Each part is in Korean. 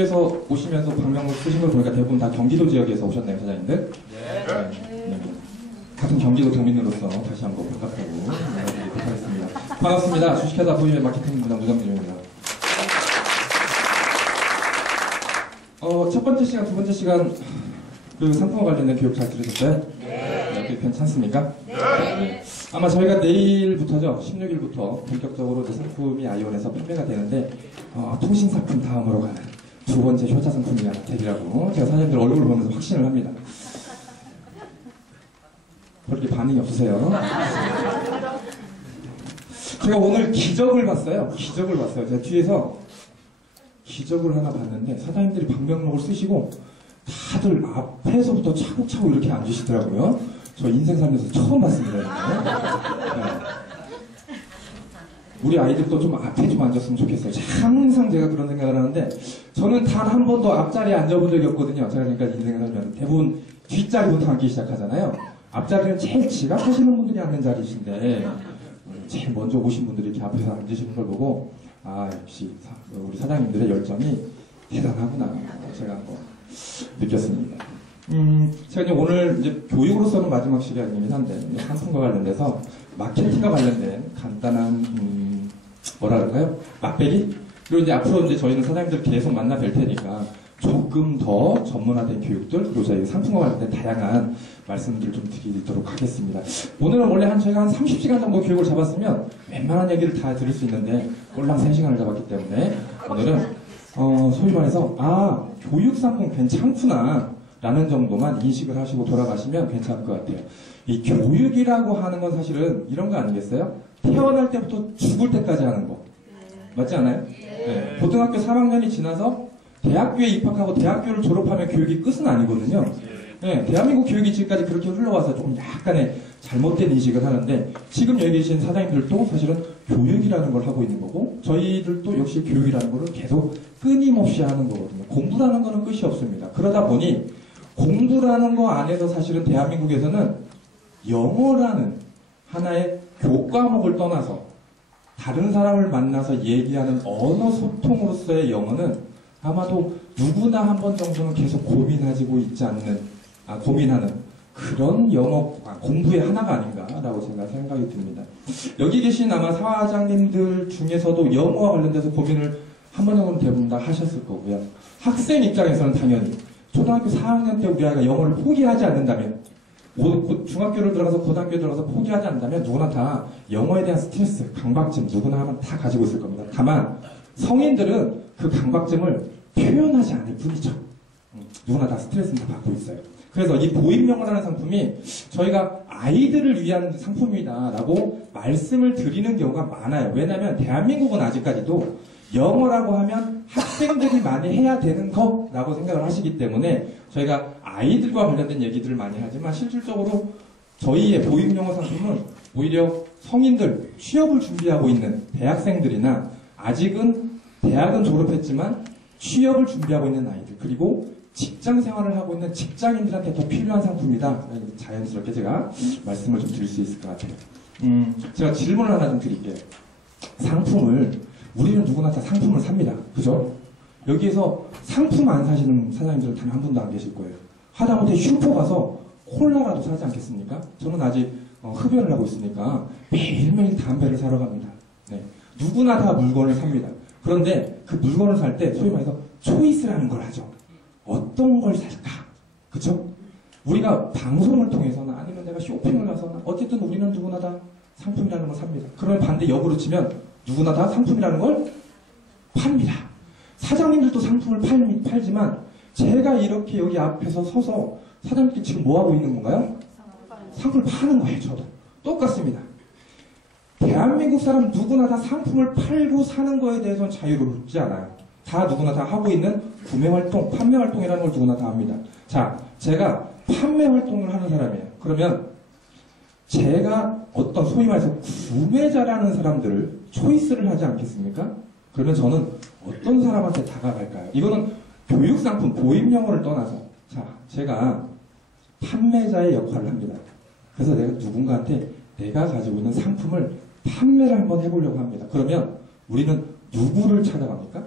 주에서 오시면서 방명록 쓰신 걸 보니까 대부분 다 경기도 지역에서 오셨나요, 사장님들? 네. 같은 경기도 도민으로서 다시 한번 반갑다고 말씀드리도록 하겠습니다. 반갑습니다. 주식회사 보이의 마케팅 부장 노정진입니다. 첫 번째 시간, 두 번째 시간 그 상품과 관련된 교육 잘 들으셨어요? 네. 괜찮습니까? 네. 아마 저희가 내일부터죠, 16일부터 본격적으로 상품이 아이온에서 판매가 되는데 통신상품 다음으로 가는 두 번째 효자 상품이 하나 되리라고 제가 사장님들 얼굴을 보면서 확신을 합니다. 그렇게 반응이 없으세요? 제가 오늘 기적을 봤어요. 제가 뒤에서 기적을 하나 봤는데 사장님들이 방명록을 쓰시고 다들 앞에서부터 차곡차곡 이렇게 앉으시더라고요. 저 인생 살면서 처음 봤습니다. 네. 우리 아이들도 좀 앞에 좀 앉았으면 좋겠어요. 항상 제가 그런 생각을 하는데 저는 단 한 번도 앞자리에 앉아본 적이 없거든요. 제가 지금까지 인생을 살면 대부분 뒷자리부터 앉기 시작하잖아요. 앞자리는 제일 지각하시는 분들이 앉는 자리이신데 제일 먼저 오신 분들이 이렇게 앞에서 앉으시는 걸 보고 역시 우리 사장님들의 열정이 대단하구나 제가 한번 느꼈습니다. 제가 이제 오늘 이제 교육으로서는 마지막 시간이긴 한데 상품과 관련돼서 마케팅과 관련된 간단한 뭐라 그럴까요? 맛배기? 그리고 이제 앞으로 이제 저희는 사장님들 계속 만나 뵐 테니까 조금 더 전문화된 교육들 그리고 저희 상품과 관련된 다양한 말씀들을 좀 드리도록 하겠습니다. 오늘은 원래 저희가 한 30시간 정도 교육을 잡았으면 웬만한 얘기를 다 들을 수 있는데 꼴랑 3시간을 잡았기 때문에 오늘은 소위 말해서 교육 상품 괜찮구나 라는 정도만 인식을 하시고 돌아가시면 괜찮을 것 같아요. 이 교육이라고 하는 건 사실은 이런 거 아니겠어요? 태어날 때부터 죽을 때까지 하는 거. 맞지 않아요? 네. 고등학교 3학년이 지나서 대학교에 입학하고 대학교를 졸업하면 교육이 끝은 아니거든요. 네, 대한민국 교육이 지금까지 그렇게 흘러와서 조금 약간의 잘못된 인식을 하는데 지금 여기 계신 사장님들도 사실은 교육이라는 걸 하고 있는 거고 저희들도 역시 교육이라는 거를 계속 끊임없이 하는 거거든요. 공부라는 거는 끝이 없습니다. 그러다 보니 공부라는 거 안에서 사실은 대한민국에서는 영어라는 하나의 교과목을 떠나서 다른 사람을 만나서 얘기하는 언어 소통으로서의 영어는 아마도 누구나 한 번 정도는 계속 고민하는 그런 영어 공부의 하나가 아닌가라고 제가 생각이 듭니다. 여기 계신 아마 사장님들 중에서도 영어와 관련돼서 고민을 한 번 정도는 대부분 다 하셨을 거고요. 학생 입장에서는 당연히 초등학교 4학년 때 우리 아이가 영어를 포기하지 않는다면 중학교를 들어가서 고등학교에 들어가서 포기하지 않는다면 누구나 다 영어에 대한 스트레스, 강박증 누구나 하면 다 가지고 있을 겁니다. 다만 성인들은 그 강박증을 표현하지 않을 뿐이죠. 누구나 다 스트레스는 다 받고 있어요. 그래서 이 보임영어라는 상품이 저희가 아이들을 위한 상품이다라고 말씀을 드리는 경우가 많아요. 왜냐하면 대한민국은 아직까지도 영어라고 하면 학생들이 많이 해야 되는 거라고 생각을 하시기 때문에 저희가 아이들과 관련된 얘기들을 많이 하지만 실질적으로 저희의 보임영어 상품은 오히려 성인들, 취업을 준비하고 있는 대학생들이나 아직은 대학은 졸업했지만 취업을 준비하고 있는 아이들 그리고 직장 생활을 하고 있는 직장인들한테 더 필요한 상품이다. 자연스럽게 제가 말씀을 좀 드릴 수 있을 것 같아요. 제가 질문을 하나 좀 드릴게요. 우리는 누구나 다 상품을 삽니다. 그죠? 여기에서 상품 안 사시는 사장님들은 단 한 분도 안 계실 거예요. 하다못해 슈퍼 가서 콜라라도 사지 않겠습니까? 저는 아직 흡연을 하고 있으니까 매일매일 담배를 사러 갑니다. 네. 누구나 다 물건을 삽니다. 그런데 그 물건을 살 때 소위 말해서 초이스라는 걸 하죠. 어떤 걸 살까? 그쵸? 우리가 방송을 통해서나 아니면 내가 쇼핑을 가서나 어쨌든 우리는 누구나 다 상품이라는 걸 삽니다. 그러면 반대 역으로 치면 누구나 다 상품이라는 걸 팝니다. 사장님들도 상품을 팔지만 제가 이렇게 여기 앞에서 서서 사장님께 지금 뭐 하고 있는 건가요? 상품을 파는 거예요. 저도 똑같습니다. 대한민국 사람 누구나 다 상품을 팔고 사는 거에 대해서는 자유롭지 않아요. 다 누구나 다 하고 있는 구매 활동, 판매 활동이라는 걸 누구나 다 합니다. 자, 제가 판매 활동을 하는 사람이에요. 그러면 제가 어떤 소위 말해서 구매자라는 사람들을 초이스를 하지 않겠습니까? 그러면 저는 어떤 사람한테 다가갈까요? 이거는 교육상품, 보임영어를 떠나서 자, 제가 판매자의 역할을 합니다. 그래서 내가 누군가한테 내가 가지고 있는 상품을 판매를 한번 해보려고 합니다. 그러면 우리는 누구를 찾아갑니까?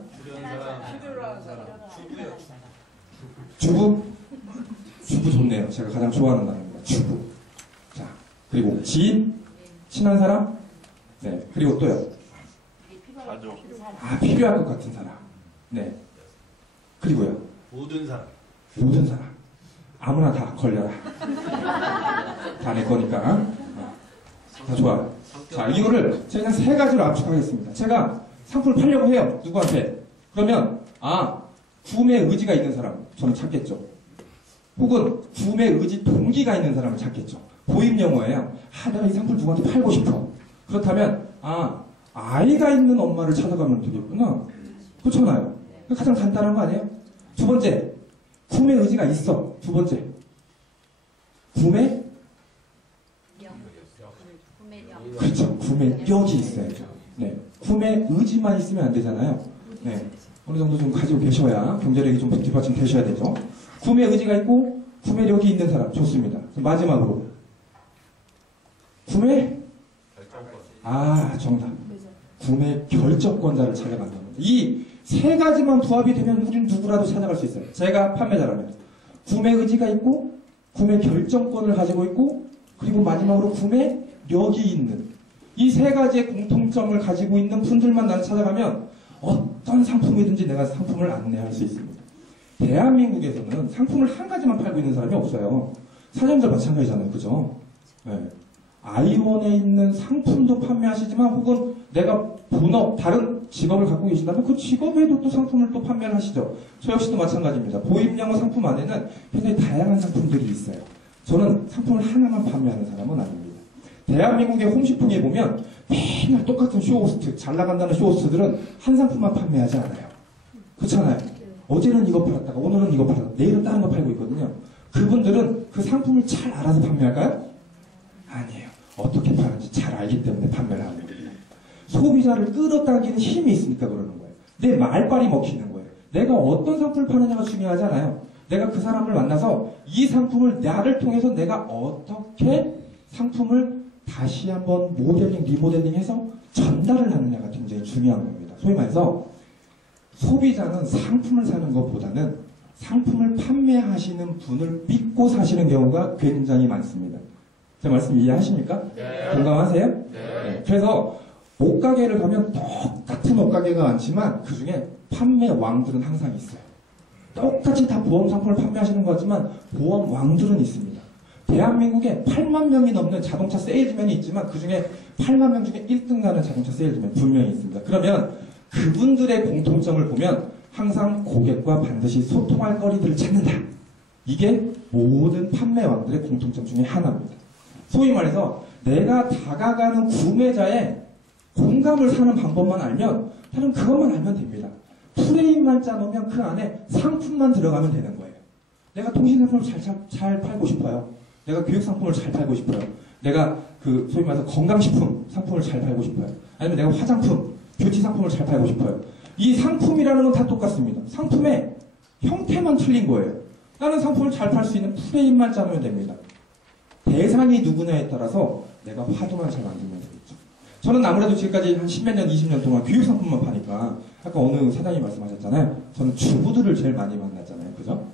주부? 주부 좋네요. 제가 가장 좋아하는 단어입니다. 주부. 자, 그리고 지인? 친한 사람? 네. 그리고 또요. 아, 필요할 것 같은 사람. 네. 그리고요. 모든 사람. 모든 사람. 아무나 다 걸려라. 다 내 거니까. 다 좋아요. 자, 이거를 제가 그냥 세 가지로 압축하겠습니다. 제가 상품을 팔려고 해요. 누구한테? 그러면, 구매 의지가 있는 사람, 저는 찾겠죠. 혹은 구매 의지 동기가 있는 사람을 찾겠죠. 보임 영어예요. 내가 이 상품 누구한테 팔고 싶어. 그렇다면, 아이가 있는 엄마를 찾아가면 되겠구나. 그렇잖아요. 가장 간단한 거 아니에요? 두 번째, 구매 의지가 있어. 두 번째, 구매? 그렇죠. 구매력이 있어야죠. 네. 구매 의지만 있으면 안 되잖아요. 네. 어느 정도 좀 가지고 계셔야 경제력이 좀 뒷받침 되셔야 되죠. 구매 의지가 있고 구매력이 있는 사람 좋습니다. 마지막으로 구매? 정답. 구매 결정권자를 찾아간다는 겁니다. 이 세 가지만 부합이 되면 우리는 누구라도 찾아갈 수 있어요. 제가 판매자라면 구매 의지가 있고 구매 결정권을 가지고 있고 그리고 마지막으로 구매력이 있는 이 세 가지의 공통점을 가지고 있는 분들만 나를 찾아가면 어떤 상품이든지 내가 상품을 안내할 수 있습니다. 대한민국에서는 상품을 한 가지만 팔고 있는 사람이 없어요. 사장님들 마찬가지잖아요. 그죠? 네. 아이원에 있는 상품도 판매하시지만 혹은 내가 본업, 다른 직업을 갖고 계신다면 그 직업에도 또 상품을 또 판매를 하시죠. 저 역시도 마찬가지입니다. 보임영어 상품 안에는 굉장히 다양한 상품들이 있어요. 저는 상품을 하나만 판매하는 사람은 아닙니다. 대한민국의 홈쇼핑에 보면 맨날 똑같은 쇼호스트, 잘 나간다는 쇼호스트들은 한 상품만 판매하지 않아요. 그렇잖아요. 어제는 이거 팔았다가 오늘은 이거 팔았다가 내일은 다른 거 팔고 있거든요. 그분들은 그 상품을 잘 알아서 판매할까요? 아니에요. 어떻게 파는지 잘 알기 때문에 판매를 하는 겁니다. 소비자를 끌어당기는 힘이 있으니까 그러는 거예요. 내 말빨이 먹히는 거예요. 내가 어떤 상품을 파느냐가 중요하지 않아요. 내가 그 사람을 만나서 이 상품을 나를 통해서 내가 어떻게 상품을 다시 한번 모델링, 리모델링해서 전달을 하느냐가 굉장히 중요한 겁니다. 소위 말해서 소비자는 상품을 사는 것보다는 상품을 판매하시는 분을 믿고 사시는 경우가 굉장히 많습니다. 제 말씀 이해하십니까? 네. 공감하세요? 네. 그래서 옷가게를 가면 똑같은 옷가게가 많지만 그 중에 판매 왕들은 항상 있어요. 똑같이 다 보험 상품을 판매하시는 것 같지만 보험 왕들은 있습니다. 대한민국에 8만 명이 넘는 자동차 세일즈맨이 있지만 그 중에 8만 명 중에 1등 가는 자동차 세일즈맨 분명히 있습니다. 그러면 그분들의 공통점을 보면 항상 고객과 반드시 소통할 거리들을 찾는다. 이게 모든 판매왕들의 공통점 중에 하나입니다. 소위 말해서 내가 다가가는 구매자의 공감을 사는 방법만 알면 다른 그것만 알면 됩니다. 프레임만 짜놓으면 그 안에 상품만 들어가면 되는 거예요. 내가 통신상품을 잘 팔고 싶어요. 내가 교육상품을 잘 팔고 싶어요. 내가 소위 말해서 건강식품 상품을 잘 팔고 싶어요. 아니면 내가 화장품, 뷰티 상품을 잘 팔고 싶어요. 이 상품이라는 건 다 똑같습니다. 상품의 형태만 틀린 거예요. 다른 상품을 잘 팔 수 있는 프레임만 짜놓으면 됩니다. 대상이 누구냐에 따라서 내가 화두만 잘 만들면 되겠죠. 저는 아무래도 지금까지 한 10몇 년, 20년 동안 교육상품만 파니까 아까 어느 사장님이 말씀하셨잖아요. 저는 주부들을 제일 많이 만났잖아요. 그죠?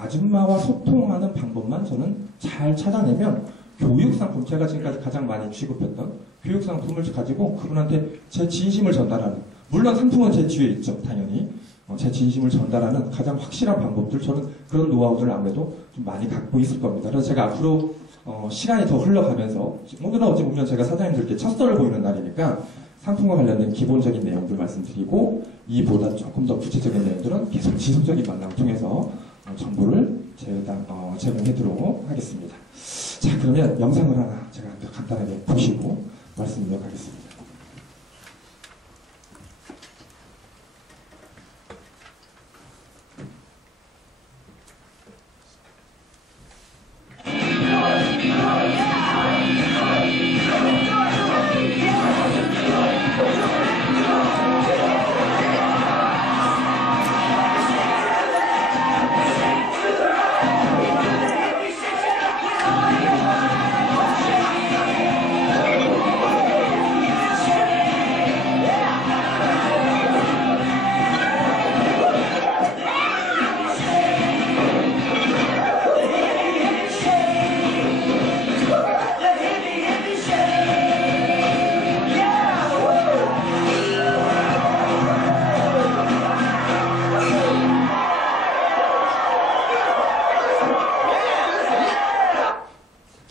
아줌마와 소통하는 방법만 저는 잘 찾아내면 교육상품, 제가 지금까지 가장 많이 취급했던 교육상품을 가지고 그분한테 제 진심을 전달하는, 물론 상품은 제 뒤에 있죠. 당연히. 제 진심을 전달하는 가장 확실한 방법들, 저는 그런 노하우들을 아무래도 좀 많이 갖고 있을 겁니다. 그래서 제가 앞으로 시간이 더 흘러가면서 오늘은 어찌 보면 제가 사장님들께 첫설을 보이는 날이니까 상품과 관련된 기본적인 내용들 말씀드리고 이보다 조금 더 구체적인 내용들은 계속 지속적인 만남을 통해서 정보를 제공해드리도록 하겠습니다. 자, 그러면 영상을 하나 제가 간단하게 보시고 말씀 이어가겠습니다.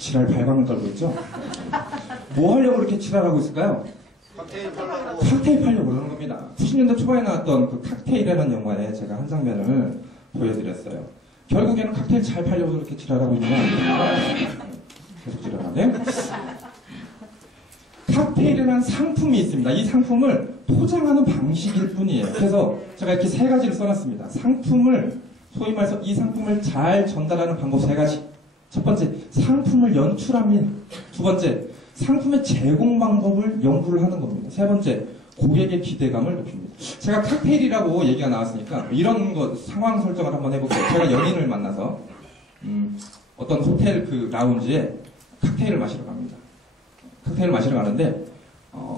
지랄 발광을 떨고 있죠? 뭐 하려고 이렇게 지랄하고 있을까요? 칵테일 팔라고. 칵테일 팔려고 그러는 겁니다. 90년대 초반에 나왔던 그 칵테일이라는 영화에 제가 한 장면을 보여드렸어요. 결국에는 칵테일 잘 팔려고 그렇게 지랄하고 있는 거 아니에요? 계속 지랄하네. 칵테일이라는 상품이 있습니다. 이 상품을 포장하는 방식일 뿐이에요. 그래서 제가 이렇게 세 가지를 써놨습니다. 상품을, 소위 말해서 이 상품을 잘 전달하는 방법 세 가지. 첫 번째, 상품을 연출합니다. 두 번째, 상품의 제공 방법을 연구를 하는 겁니다. 세 번째, 고객의 기대감을 높입니다. 제가 칵테일이라고 얘기가 나왔으니까 이런 거 상황 설정을 한번 해볼게요. 제가 연인을 만나서 어떤 호텔 그 라운지에 칵테일을 마시러 갑니다. 칵테일을 마시러 가는데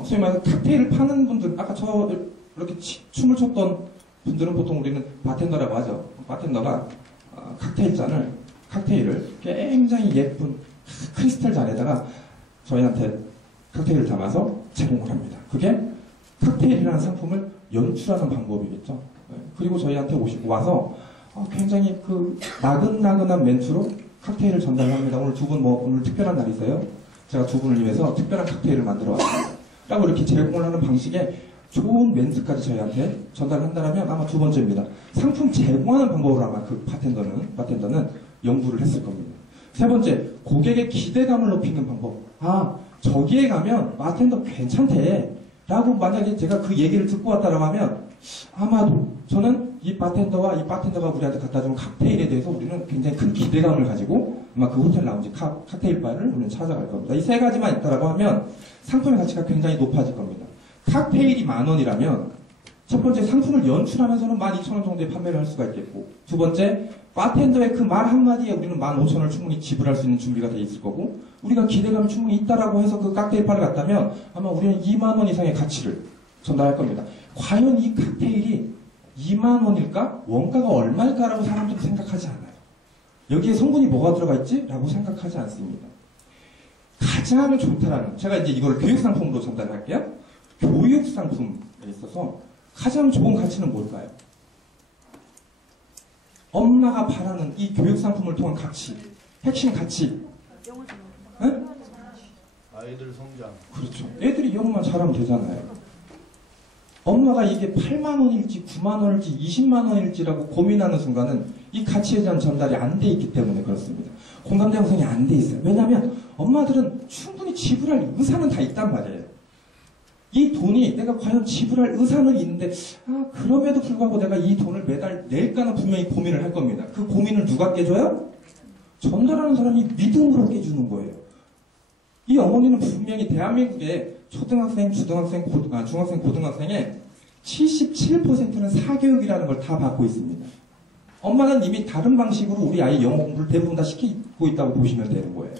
소위 말해서 칵테일을 파는 분들, 아까 저 이렇게 춤을 췄던 분들은 보통 우리는 바텐더라고 하죠. 바텐더가 칵테일을 굉장히 예쁜 크리스탈 잔에다가 저희한테 칵테일을 담아서 제공을 합니다. 그게 칵테일이라는 상품을 연출하는 방법이겠죠. 그리고 저희한테 와서 굉장히 그 나긋나긋한 멘트로 칵테일을 전달합니다. 오늘 두 분 오늘 특별한 날이세요? 제가 두 분을 위해서 특별한 칵테일을 만들어 왔습니다. 라고 이렇게 제공을 하는 방식의 좋은 멘트까지 저희한테 전달한다면 아마 두 번째입니다. 상품 제공하는 방법으로 아마 그 바텐더는 연구를 했을 겁니다. 세 번째, 고객의 기대감을 높이는 방법. 저기에 가면 바텐더 괜찮대. 라고 만약에 제가 그 얘기를 듣고 왔다라고 하면 아마도 저는 이 바텐더가 우리한테 갖다 준 칵테일에 대해서 우리는 굉장히 큰 기대감을 가지고 아마 그 호텔 라운지 칵테일 바를 우리는 찾아갈 겁니다. 이 세 가지만 있다라고 하면 상품의 가치가 굉장히 높아질 겁니다. 칵테일이 10,000원이라면 첫 번째 상품을 연출하면서는 12,000원 정도에 판매를 할 수가 있겠고, 두 번째 바텐더의 그 말 한마디에 우리는 15,000원을 충분히 지불할 수 있는 준비가 돼 있을 거고, 우리가 기대감이 충분히 있다라고 해서 그 칵테일 바를 갔다면 아마 우리는 20,000원 이상의 가치를 전달할 겁니다. 과연 이 칵테일이 20,000원일까? 원가가 얼마일까라고 사람들이 생각하지 않아요. 여기에 성분이 뭐가 들어가 있지? 라고 생각하지 않습니다. 가장 좋다라는, 제가 이제 이걸 교육상품으로 전달할게요. 교육상품에 있어서 가장 좋은 가치는 뭘까요? 엄마가 바라는 이 교육상품을 통한 가치, 핵심 가치. 네? 아이들 성장. 그렇죠. 애들이 영어만 잘하면 되잖아요. 엄마가 이게 8만원일지 9만원일지 20만원일지라고 고민하는 순간은 이 가치에 대한 전달이 안 돼 있기 때문에 그렇습니다. 공감대 형성이 안 돼 있어요. 왜냐하면 엄마들은 충분히 지불할 의사는 다 있단 말이에요. 이 돈이 내가 과연 지불할 의사는 있는데 그럼에도 불구하고 내가 이 돈을 매달 낼까는 분명히 고민을 할 겁니다. 그 고민을 누가 깨줘요? 전달하는 사람이 믿음으로 깨주는 거예요. 이 어머니는 분명히 대한민국의 초등학생, 중학생, 고등학생의 77%는 사교육이라는 걸 다 받고 있습니다. 엄마는 이미 다른 방식으로 우리 아이 영어 공부를 대부분 다 시키고 있다고 보시면 되는 거예요.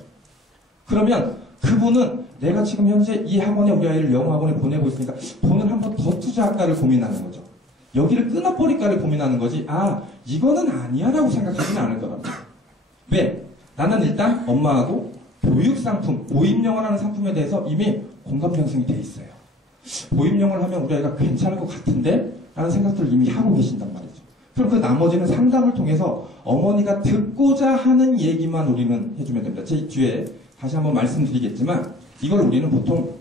그러면 그분은 내가 지금 현재 이 학원에 우리 아이를 영어 학원에 보내고 있으니까 돈을 한 번 더 투자할까를 고민하는 거죠. 여기를 끊어버릴까를 고민하는 거지, 이거는 아니야 라고 생각하지는 않을 거랍니다. 왜? 나는 일단 엄마하고 교육상품, 보임영어라는 상품에 대해서 이미 공감대 형성이 돼 있어요. 보임영어를 하면 우리 아이가 괜찮을 것 같은데? 라는 생각들을 이미 하고 계신단 말이죠. 그럼 그 나머지는 상담을 통해서 어머니가 듣고자 하는 얘기만 우리는 해주면 됩니다. 제 뒤에 다시 한번 말씀드리겠지만 이걸 우리는 보통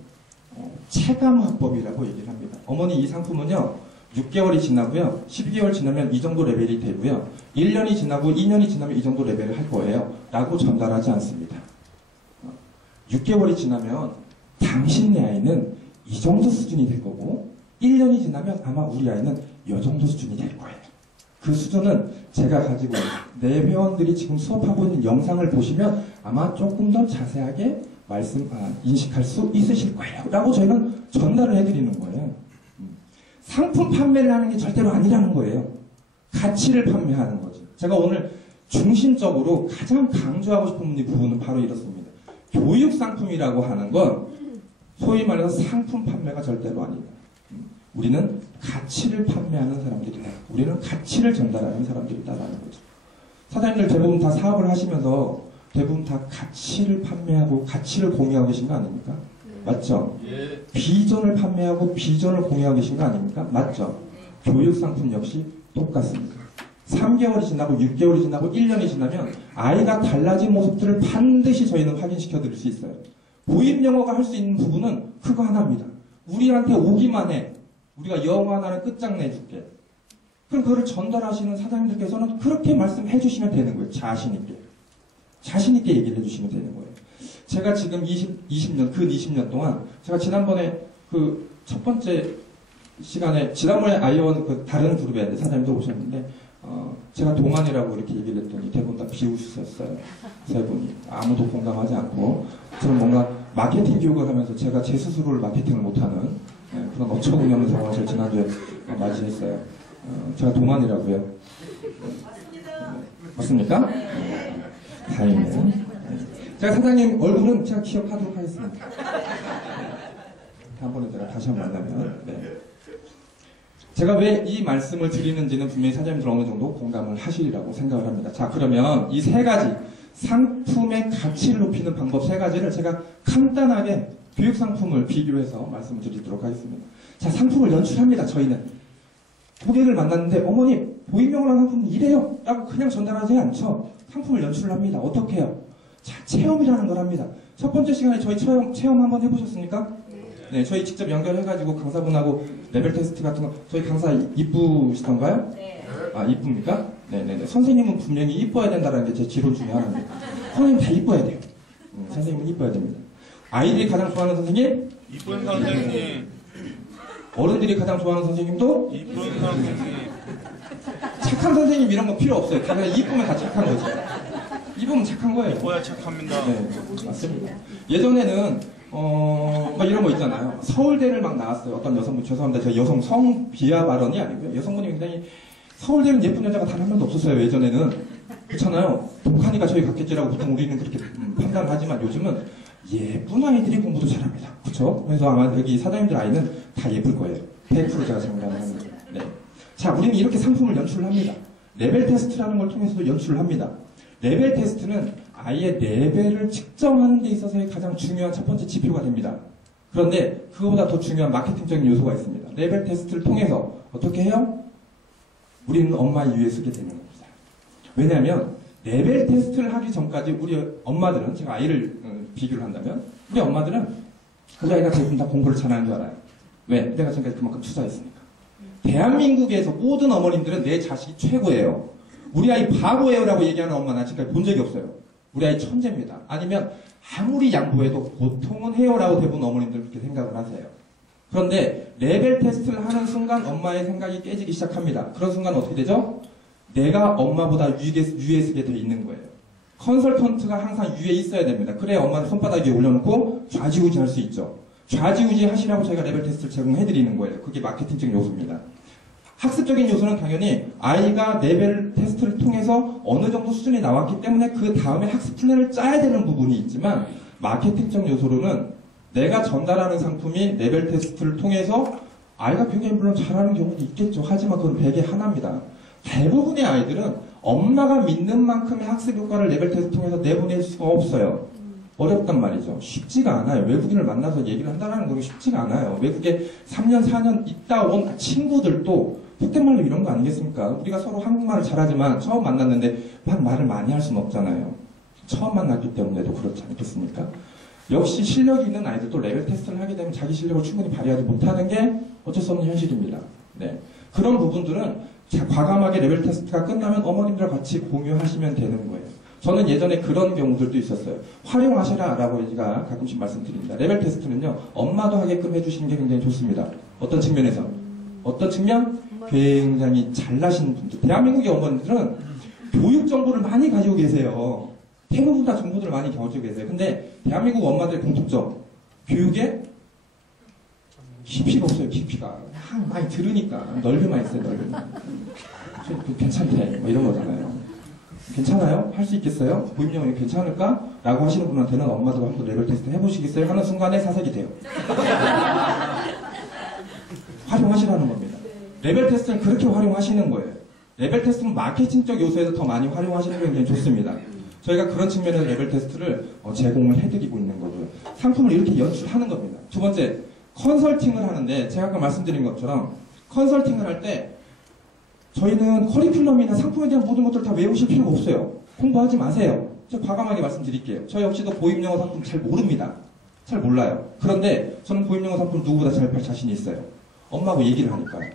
체감화법이라고 얘기를 합니다. 어머니 이 상품은요 6개월이 지나고요 12개월 지나면 이 정도 레벨이 되고요 1년이 지나고 2년이 지나면 이 정도 레벨을 할 거예요 라고 전달하지 않습니다. 6개월이 지나면 당신 내 아이는 이 정도 수준이 될 거고 1년이 지나면 아마 우리 아이는 이 정도 수준이 될 거예요. 그 수준은 제가 가지고 내 회원들이 지금 수업하고 있는 영상을 보시면 아마 조금 더 자세하게 인식할 수 있으실 거예요 라고 저희는 전달을 해드리는 거예요. 상품 판매를 하는 게 절대로 아니라는 거예요. 가치를 판매하는 거죠. 제가 오늘 중심적으로 가장 강조하고 싶은 부분은 바로 이렇습니다. 교육상품이라고 하는 건 소위 말해서 상품 판매가 절대로 아니다. 우리는 가치를 판매하는 사람들이다. 우리는 가치를 전달하는 사람들이다라는 거죠. 사장님들 대부분 다 사업을 하시면서 대부분 다 가치를 판매하고 가치를 공유하고 계신 거 아닙니까? 맞죠? 예. 비전을 판매하고 비전을 공유하고 계신 거 아닙니까? 맞죠? 교육상품 역시 똑같습니다. 3개월이 지나고 6개월이 지나고 1년이 지나면 아이가 달라진 모습들을 반드시 저희는 확인시켜 드릴 수 있어요. 보임 영어가 할 수 있는 부분은 그거 하나입니다. 우리한테 오기만 해. 우리가 영어 하나는 끝장내줄게. 그럼 그거를 전달하시는 사장님들께서는 그렇게 말씀해 주시면 되는 거예요. 자신있게. 자신있게 얘기를 해주시면 되는 거예요. 제가 지금 20년, 근 20년 동안, 제가 지난번에 그 첫 번째 시간에, 지난번에 아이온 그 다른 그룹에 사장님도 오셨는데, 제가 동안이라고 이렇게 얘기를 했더니 대부분 다 비웃으셨어요. 세 분이. 아무도 공감하지 않고, 저는 뭔가 마케팅 교육을 하면서 제가 제 스스로를 마케팅을 못하는 그런 어처구니 없는 상황을 제가 지난주에 맞이했어요. 제가 동안이라고요. 맞습니까? 다행이네요. 제가 사장님 얼굴은 제가 기억하도록 하겠습니다. 다음번에 제가 다시 한번 만나면. 네. 제가 왜 이 말씀을 드리는지는 분명히 사장님들 어느 정도 공감을 하시리라고 생각을 합니다. 자, 그러면 이 세 가지 상품의 가치를 높이는 방법 세 가지를 제가 간단하게 교육 상품을 비교해서 말씀을 드리도록 하겠습니다. 자, 상품을 연출합니다. 저희는 고객을 만났는데 어머니 보임용어라는 상품은 이래요 라고 그냥 전달하지 않죠. 상품을 연출을 합니다. 어떻게 해요? 자, 체험이라는 걸 합니다. 첫 번째 시간에 저희 체험 한번 해보셨습니까? 네, 저희 직접 연결해가지고 강사분하고 레벨 테스트 같은 거, 저희 강사 이쁘시던가요? 네. 아, 이쁩니까? 네네네. 선생님은 분명히 이뻐야 된다는 게 제 지론 중에 하나인데, 선생님 다 이뻐야 돼요. 선생님은 이뻐야 됩니다. 아이들이 가장 좋아하는 선생님? 이쁜 선생님. 어른들이 가장 좋아하는 선생님도? 이쁜 선생님. 착한 선생님 이런 거 필요 없어요. 다 그냥 이쁘면 다 착한 거지. 이쁘면 착한 거예요. 이뻐야 착합니다. 네, 맞습니다. 예전에는 막 이런 거 있잖아요. 서울대를 막 나왔어요. 어떤 여성분, 죄송합니다. 제가 여성 성 비하 발언이 아니고요. 여성분이 굉장히 서울대는 예쁜 여자가 단 한 명도 없었어요. 예전에는. 그렇잖아요. 독하니까 저희 갔겠지라고 보통 우리는 그렇게 판단을 하지만 요즘은 예쁜 아이들이 공부도 잘합니다. 그렇죠? 그래서 아마 여기 사장님들 아이는 다 예쁠 거예요. 100% 제가 장담을 합니다. 네. 자, 우리는 이렇게 상품을 연출을 합니다. 레벨 테스트라는 걸 통해서도 연출을 합니다. 레벨 테스트는 아이의 레벨을 측정하는 데 있어서의 가장 중요한 첫 번째 지표가 됩니다. 그런데 그거보다 더 중요한 마케팅적인 요소가 있습니다. 레벨 테스트를 통해서 어떻게 해요? 우리는 엄마의 유에 쓰게 되는 겁니다. 왜냐하면 레벨 테스트를 하기 전까지 우리 엄마들은, 제가 아이를 비교를 한다면 우리 엄마들은 그 아이가 대부분 다 공부를 잘하는 줄 알아요. 왜? 내가 지금까지 그만큼 투자했으니까. 대한민국에서 모든 어머님들은 내 자식이 최고예요. 우리 아이 바보예요 라고 얘기하는 엄마 나 지금까지 본 적이 없어요. 우리 아이 천재입니다. 아니면 아무리 양보해도 보통은 해요 라고 대부분 어머님들 그렇게 생각을 하세요. 그런데 레벨 테스트를 하는 순간 엄마의 생각이 깨지기 시작합니다. 그런 순간 어떻게 되죠? 내가 엄마보다 위에 쓰게 돼 있는 거예요. 컨설턴트가 항상 위에 있어야 됩니다. 그래야 엄마는 손바닥 위에 올려놓고 좌지우지 할 수 있죠. 좌지우지 하시라고 저희가 레벨 테스트를 제공해드리는 거예요. 그게 마케팅적 요소입니다. 학습적인 요소는 당연히 아이가 레벨 테스트를 통해서 어느 정도 수준이 나왔기 때문에 그 다음에 학습 플랜을 짜야 되는 부분이 있지만 마케팅적 요소로는 내가 전달하는 상품이 레벨 테스트를 통해서 아이가 굉장히 물론 잘하는 경우도 있겠죠. 하지만 그건 백의 하나입니다. 대부분의 아이들은 엄마가 믿는 만큼의 학습 효과를 레벨 테스트 통해서 내보낼 수가 없어요. 어렵단 말이죠. 쉽지가 않아요. 외국인을 만나서 얘기를 한다는 건 쉽지가 않아요. 외국에 3년, 4년 있다 온 친구들도 속된 말로 이런 거 아니겠습니까? 우리가 서로 한국말을 잘하지만 처음 만났는데 막 말을 많이 할 수는 없잖아요. 처음 만났기 때문에도 그렇지 않겠습니까? 역시 실력이 있는 아이들도 레벨 테스트를 하게 되면 자기 실력을 충분히 발휘하지 못하는 게 어쩔 수 없는 현실입니다. 네. 그런 부분들은 과감하게 레벨 테스트가 끝나면 어머님들과 같이 공유하시면 되는 거예요. 저는 예전에 그런 경우들도 있었어요. 활용하시라 라고 제가 가끔씩 말씀드립니다. 레벨 테스트는요, 엄마도 하게끔 해주시는 게 굉장히 좋습니다. 어떤 측면에서? 어떤 측면? 굉장히 잘나신 분들. 대한민국의 어머니들은 교육 정보를 많이 가지고 계세요. 대부분 다 정보들을 많이 가지고 계세요. 근데 대한민국 엄마들의 공통점. 교육에 깊이가 없어요, 깊이가. 많이 들으니까. 넓이만 있어요, 넓이만. 괜찮대. 뭐 이런 거잖아요. 괜찮아요? 할 수 있겠어요? 보임영어 괜찮을까? 라고 하시는 분한테는 엄마도 한번 레벨 테스트 해보시겠어요? 하는 순간에 사색이 돼요. 활용하시라는 겁니다. 레벨 테스트는 그렇게 활용하시는 거예요. 레벨 테스트는 마케팅적 요소에서 더 많이 활용하시는 게 굉장히 좋습니다. 저희가 그런 측면에서 레벨 테스트를 제공을 해드리고 있는 거고요. 상품을 이렇게 연출하는 겁니다. 두 번째, 컨설팅을 하는데 제가 아까 말씀드린 것처럼 컨설팅을 할 때 저희는 커리큘럼이나 상품에 대한 모든 것들을 다 외우실 필요가 없어요. 공부하지 마세요. 제가 과감하게 말씀드릴게요. 저 역시도 보임영어 상품 잘 모릅니다. 잘 몰라요. 그런데 저는 보임영어 상품 누구보다 잘 팔 자신이 있어요. 엄마하고 얘기를 하니까요.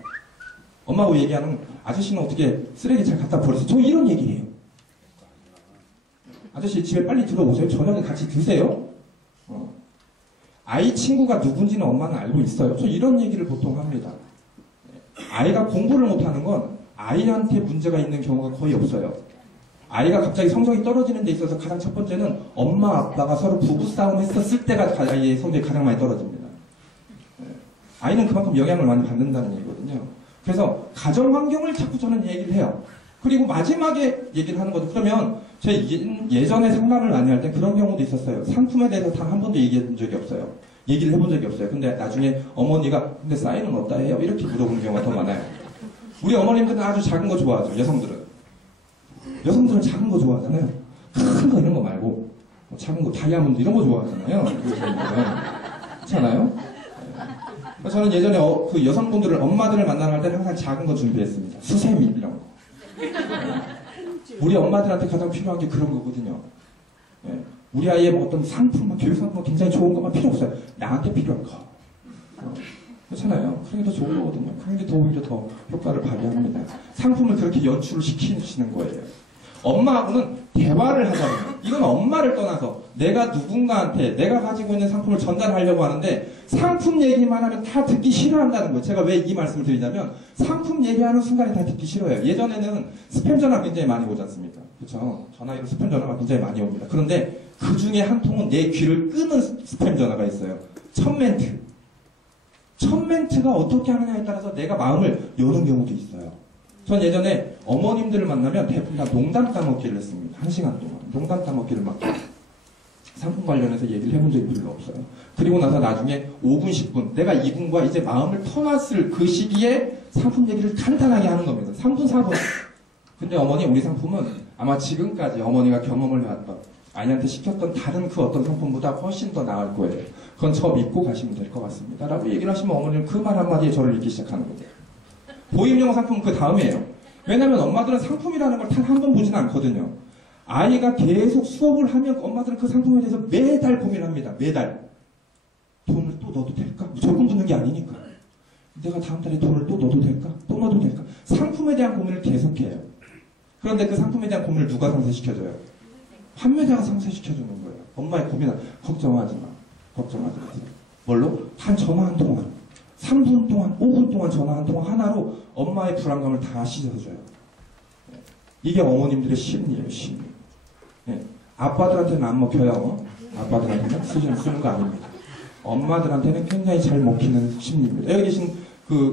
엄마하고 얘기하는 아저씨는 어떻게 쓰레기 잘 갖다 버렸어? 저 이런 얘기를 해요. 아저씨 집에 빨리 들어오세요. 저녁에 같이 드세요. 아이 친구가 누군지는 엄마는 알고 있어요. 저 이런 얘기를 보통 합니다. 아이가 공부를 못하는 건 아이한테 문제가 있는 경우가 거의 없어요. 아이가 갑자기 성적이 떨어지는 데 있어서 가장 첫 번째는 엄마 아빠가 서로 부부싸움 했었을 때가 아이의 성적이 가장 많이 떨어집니다. 아이는 그만큼 영향을 많이 받는다는 얘기거든요. 그래서 가정 환경을 자꾸 저는 얘기를 해요. 그리고 마지막에 얘기를 하는 거죠. 그러면 제 예전에 상담을 많이 할 때 그런 경우도 있었어요. 상품에 대해서 단 한 번도 얘기해 본 적이 없어요. 얘기를 해본 적이 없어요. 근데 나중에 어머니가 근데 사인은 어디다 해요? 이렇게 물어보는 경우가 더 많아요. 우리 어머님들은 아주 작은 거 좋아하죠. 여성들은 작은 거 좋아하잖아요. 큰 거 이런 거 말고 작은 거 다이아몬드 이런 거 좋아하잖아요. 그렇잖아요. 저는 예전에 그 여성분들을 엄마들을 만나러 갈 때는 항상 작은 거 준비했습니다. 수세미 이런 거. 우리 엄마들한테 가장 필요한 게 그런 거거든요. 우리 아이의 뭐 어떤 상품, 교육 상품 굉장히 좋은 것만 필요 없어요. 나한테 필요한 거. 그렇잖아요. 그런 게 더 좋은 거거든요. 그런 게 더 오히려 더 효과를 발휘합니다. 상품을 그렇게 연출을 시키시는 거예요. 엄마하고는 대화를 하자면 이건 엄마를 떠나서 내가 누군가한테 내가 가지고 있는 상품을 전달하려고 하는데 상품 얘기만 하면 다 듣기 싫어한다는 거예요. 제가 왜 이 말씀을 드리냐면 상품 얘기하는 순간에 다 듣기 싫어요. 예전에는 스팸 전화 굉장히 많이 오지 않습니까? 그렇죠? 전화기로 스팸 전화가 굉장히 많이 옵니다. 그런데 그 중에 한 통은 내 귀를 끄는 스팸 전화가 있어요. 첫 멘트가 어떻게 하느냐에 따라서 내가 마음을 여는 경우도 있어요. 전 예전에 어머님들을 만나면 대부분 다 농담 따먹기를 했습니다. 1시간 동안. 농담 따먹기를 막 상품 관련해서 얘기를 해본 적이 별로 없어요. 그리고 나서 나중에 5분, 10분 내가 이분과 이제 마음을 터놨을 그 시기에 상품 얘기를 간단하게 하는 겁니다. 3분, 4분. 근데 어머니 우리 상품은 아마 지금까지 어머니가 경험을 해왔던 아이한테 시켰던 다른 그 어떤 상품보다 훨씬 더 나을 거예요. 그건 저 믿고 가시면 될 것 같습니다. 라고 얘기를 하시면 어머니는 그 말 한마디에 저를 믿기 시작하는 거예요. 보임영어 상품은 그 다음이에요. 왜냐면 엄마들은 상품이라는 걸 단 한 번 보지는 않거든요. 아이가 계속 수업을 하면 엄마들은 그 상품에 대해서 매달 고민합니다. 매달. 돈을 또 넣어도 될까? 무조건 넣는 게 아니니까. 내가 다음 달에 돈을 또 넣어도 될까? 또 넣어도 될까? 상품에 대한 고민을 계속해요. 그런데 그 상품에 대한 고민을 누가 상쇄시켜줘요? 판매자가 상쇄시켜주는 거예요. 엄마의 고민은 걱정하지 마. 걱정하지 마세요. 뭘로? 한 전화 한 통화. 3분 동안, 5분 동안 전화 한 통화 하나로 엄마의 불안감을 다 씻어줘요. 이게 어머님들의 심리예요, 심리. 아빠들한테는 안 먹혀요. 아빠들한테는 쓰는 거 아닙니다. 엄마들한테는 굉장히 잘 먹히는 심리입니다. 여기 계신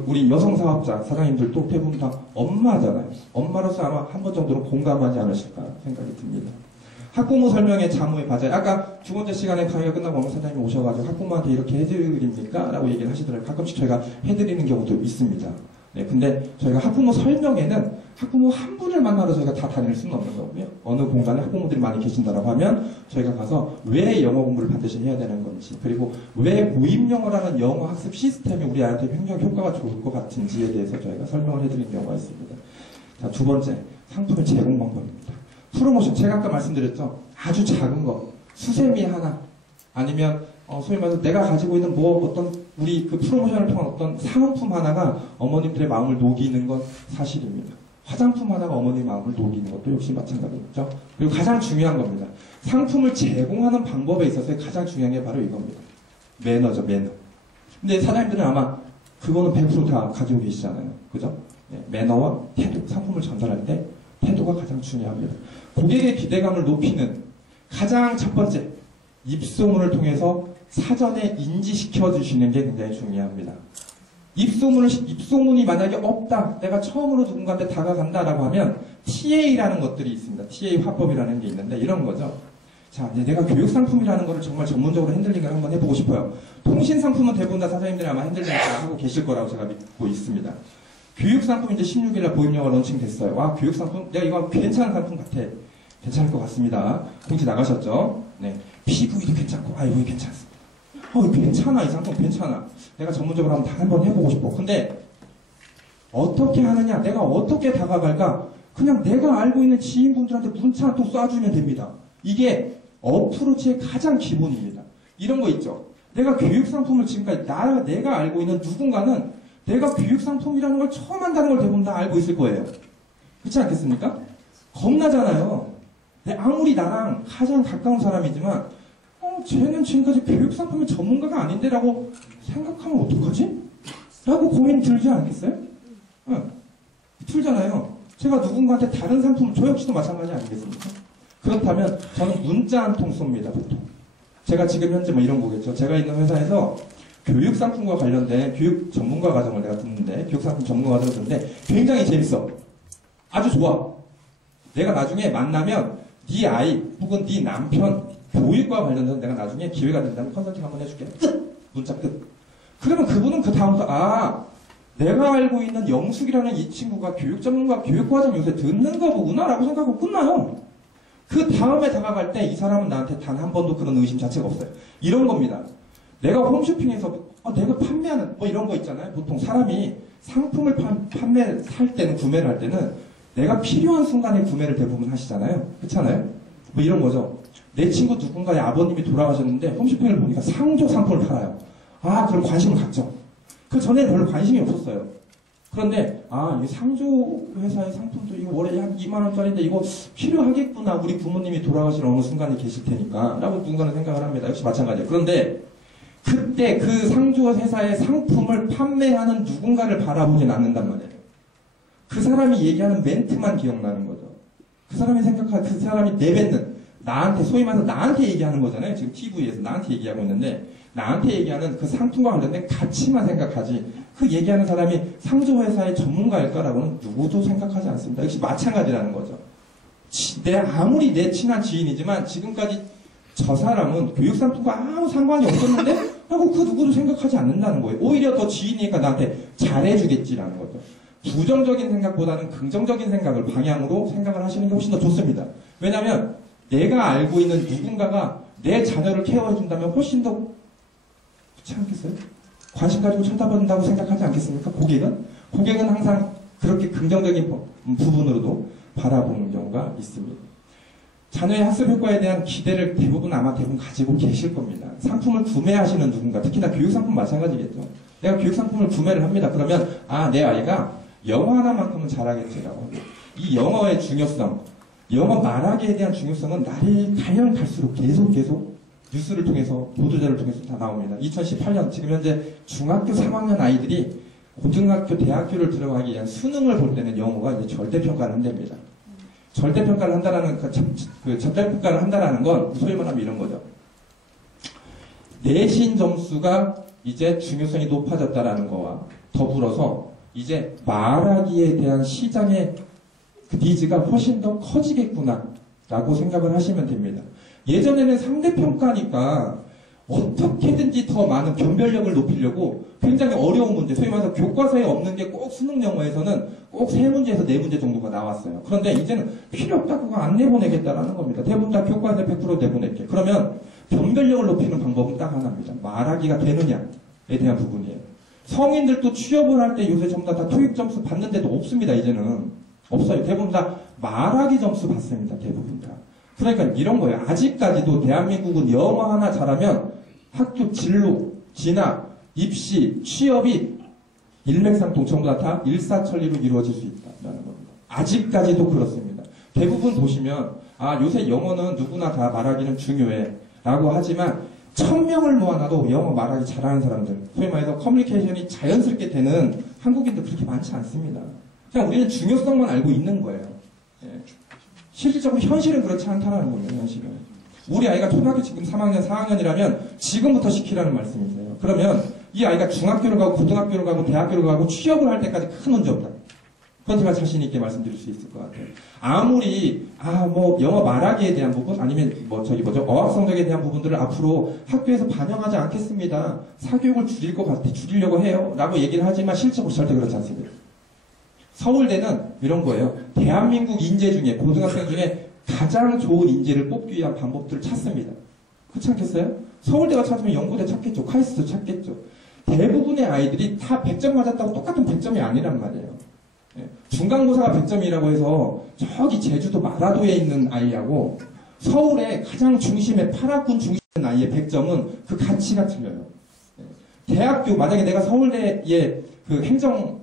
우리 여성 사업자, 사장님들도 대부분 다 엄마잖아요. 엄마로서 아마 한 번 정도는 공감하지 않으실까 생각이 듭니다. 학부모 설명회 자모의 바자회. 아까 두 번째 시간에 강의가 끝나고 어느 사장님이 오셔가지고 학부모한테 이렇게 해드립니까? 라고 얘기를 하시더라고요. 가끔씩 저희가 해드리는 경우도 있습니다. 네, 근데 저희가 학부모 설명회는 학부모 한 분을 만나러 저희가 다 다닐 수는 없는 거고요. 어느 공간에 학부모들이 많이 계신다고 하면 저희가 가서 왜 영어 공부를 반드시 해야 되는 건지, 그리고 왜 보임영어라는 영어 학습 시스템이 우리 아이한테 굉장히 효과가 좋을 것 같은지에 대해서 저희가 설명을 해드리는 경우가 있습니다. 자, 두 번째, 상품의 제공 방법입니다. 프로모션, 제가 아까 말씀드렸죠. 아주 작은 거, 수세미 하나, 아니면 소위 말해서 내가 가지고 있는 어떤 우리 그 프로모션을 통한 어떤 사은품 하나가 어머님들의 마음을 녹이는 건 사실입니다. 화장품 하나가 어머님의 마음을 녹이는 것도 역시 마찬가지죠. 그리고 가장 중요한 겁니다. 상품을 제공하는 방법에 있어서 가장 중요한 게 바로 이겁니다. 매너죠, 매너. 근데 사장님들은 아마 그거는 100% 다 가지고 계시잖아요. 그죠? 네, 매너와 태도, 상품을 전달할 때 태도가 가장 중요합니다. 고객의 기대감을 높이는 가장 첫 번째, 입소문을 통해서 사전에 인지시켜 주시는 게 굉장히 중요합니다. 입소문이 만약에 없다, 내가 처음으로 누군가한테 다가간다라고 하면 TA라는 것들이 있습니다. TA 화법이라는 게 있는데 이런 거죠. 자, 이제 내가 교육상품이라는 거를 정말 전문적으로 핸들링을 한번 해보고 싶어요. 통신상품은 대부분 다 사장님들이 아마 핸들링을 다 하고 계실 거라고 제가 믿고 있습니다. 교육상품 이제 16일날 보임영어 론칭됐어요. 와, 교육상품? 내가 이거 괜찮은 상품 같아. 괜찮을 것 같습니다. 공지 나가셨죠? 네. PV도 괜찮고, 이거 괜찮습니다. 이거 괜찮아. 이 상품 괜찮아. 내가 전문적으로 한번 해보고 싶어. 근데 어떻게 하느냐, 내가 어떻게 다가갈까? 그냥 내가 알고 있는 지인분들한테 문자 한 통 쏴주면 됩니다. 이게 어프로치의 가장 기본입니다. 이런 거 있죠. 내가 교육상품을 지금까지 내가 알고 있는 누군가는 내가 교육상품이라는 걸 처음 한다는 걸 대부분 다 알고 있을 거예요. 그렇지 않겠습니까? 겁나잖아요. 아무리 나랑 가장 가까운 사람이지만 쟤는 지금까지 교육상품의 전문가가 아닌데 라고 생각하면 어떡하지? 라고 고민 들지 않겠어요? 응. 들잖아요. 제가 누군가한테 다른 상품을, 저 역시도 마찬가지 아니겠습니까? 그렇다면 저는 문자 한 통 쏩니다, 보통. 제가 지금 현재 뭐 이런 거겠죠. 제가 있는 회사에서 교육상품과 관련된 교육 전문가 과정을 내가 듣는데, 교육상품 전문가 과정을 듣는데 굉장히 재밌어. 아주 좋아. 내가 나중에 만나면 네 아이 혹은 네 남편 교육과 관련해서 내가 나중에 기회가 된다면 컨설팅 한번 해줄게. 끝! 문자 끝. 그러면 그분은 그 다음부터 내가 알고 있는 영숙이라는 이 친구가 교육 전문가 교육과정 요새 듣는 거 보구나 라고 생각하고 끝나요. 그 다음에 다가갈 때 이 사람은 나한테 단 한 번도 그런 의심 자체가 없어요. 이런 겁니다. 내가 홈쇼핑에서 내가 판매하는 뭐 이런 거 있잖아요. 보통 사람이 상품을 살 때는, 구매를 할 때는 내가 필요한 순간에 구매를 대부분 하시잖아요. 그렇잖아요. 뭐 이런 거죠. 내 친구 누군가의 아버님이 돌아가셨는데 홈쇼핑을 보니까 상조 상품을 팔아요. 그럼 관심을 갖죠. 그 전에는 별로 관심이 없었어요. 그런데 이 상조 회사의 상품도 이거 월에 한 2만 원짜리인데 이거 필요하겠구나. 우리 부모님이 돌아가신 어느 순간에 계실 테니까 라고 누군가는 생각을 합니다. 역시 마찬가지예요. 그런데 그때 그 상조 회사의 상품을 판매하는 누군가를 바라보진 않는단 말이에요. 그 사람이 얘기하는 멘트만 기억나는 거죠. 그 사람이 그 사람이 내뱉는 나한테, 소위 말해서 나한테 얘기하는 거잖아요. 지금 TV에서 나한테 얘기하고 있는데 나한테 얘기하는 그 상품과 관련된 가치만 생각하지 그 얘기하는 사람이 상조회사의 전문가일까라고는 누구도 생각하지 않습니다. 역시 마찬가지라는 거죠. 아무리 내 친한 지인이지만 지금까지 저 사람은 교육상품과 아무 상관이 없었는데 하고 그 누구도 생각하지 않는다는 거예요. 오히려 더 지인이니까 나한테 잘해주겠지라는 거죠. 부정적인 생각보다는 긍정적인 생각을 방향으로 생각을 하시는 게 훨씬 더 좋습니다. 왜냐하면 내가 알고 있는 누군가가 내 자녀를 케어해준다면 훨씬 더 그렇지 않겠어요? 관심 가지고 쳐다본다고 생각하지 않겠습니까? 고객은 항상 그렇게 긍정적인 부분으로도 바라보는 경우가 있습니다. 자녀의 학습 효과에 대한 기대를 대부분 가지고 계실 겁니다. 상품을 구매하시는 누군가, 특히나 교육상품 마찬가지겠죠. 내가 교육상품을 구매를 합니다. 그러면 내 아이가 영어 하나만큼은 잘하겠지라고 합니다. 이 영어의 중요성, 영어 말하기에 대한 중요성은 날이 가면 갈수록 계속 뉴스를 통해서, 보도자를 통해서 다 나옵니다. 2018년, 지금 현재 중학교 3학년 아이들이 고등학교, 대학교를 들어가기 위한 수능을 볼 때는 영어가 이제 절대평가를 한답니다. 절대평가를 한다라는, 절대평가를 한다라는 건, 소위 말하면 이런 거죠. 내신 점수가 이제 중요성이 높아졌다라는 거와 더불어서 이제 말하기에 대한 시장의 그 니즈가 훨씬 더 커지겠구나라고 생각을 하시면 됩니다. 예전에는 상대평가니까 어떻게든지 더 많은 변별력을 높이려고 굉장히 어려운 문제, 소위 말해서 교과서에 없는 게 꼭 수능 영어에서는 꼭 3문제에서 4문제 정도가 나왔어요. 그런데 이제는 필요 없다, 그거 안 내보내겠다라는 겁니다. 대부분 다 교과서에 100% 내보낼게. 그러면 변별력을 높이는 방법은 딱 하나입니다. 말하기가 되느냐에 대한 부분이에요. 성인들도 취업을 할 때 요새 전부 다 토익 점수 받는 데도 없습니다. 이제는 없어요. 대부분 다 말하기 점수 받습니다. 대부분 다. 그러니까 이런 거예요. 아직까지도 대한민국은 영어 하나 잘하면 학교 진로, 진학, 입시, 취업이 일맥상통 전부 다 일사천리로 이루어질 수 있다는 겁니다. 아직까지도 그렇습니다. 대부분 보시면 요새 영어는 누구나 다 말하기는 중요해 라고 하지만 1000명을 모아놔도 영어 말하기 잘하는 사람들, 소위 말해서 커뮤니케이션이 자연스럽게 되는 한국인들 그렇게 많지 않습니다. 그냥 우리는 중요성만 알고 있는 거예요. 실질적으로 현실은 그렇지 않다는 거예요. 현실은. 우리 아이가 초등학교 지금 3학년, 4학년이라면 지금부터 시키라는 말씀이세요. 그러면 이 아이가 중학교를 가고 고등학교를 가고 대학교를 가고 취업을 할 때까지 큰 문제 없다. 그건 제가 자신 있게 말씀드릴 수 있을 것 같아요. 아무리 영어 말하기에 대한 부분 아니면 어학 성적에 대한 부분들을 앞으로 학교에서 반영하지 않겠습니다. 사교육을 줄이려고 해요. 라고 얘기를 하지만 실제로 절대 그렇지 않습니다. 서울대는 이런 거예요. 대한민국 인재 중에, 고등학생 중에 가장 좋은 인재를 뽑기 위한 방법들을 찾습니다. 그렇지 않겠어요? 서울대가 찾으면 연고대 찾겠죠. 카이스트 찾겠죠. 대부분의 아이들이 다 100점 맞았다고 똑같은 100점이 아니란 말이에요. 예, 중간고사가 100점이라고 해서 저기 제주도 마라도에 있는 아이하고 서울의 가장 중심의 파라군 중심의 아이의 100점은 그 가치가 틀려요. 예, 대학교 만약에 내가 서울대의 그 행정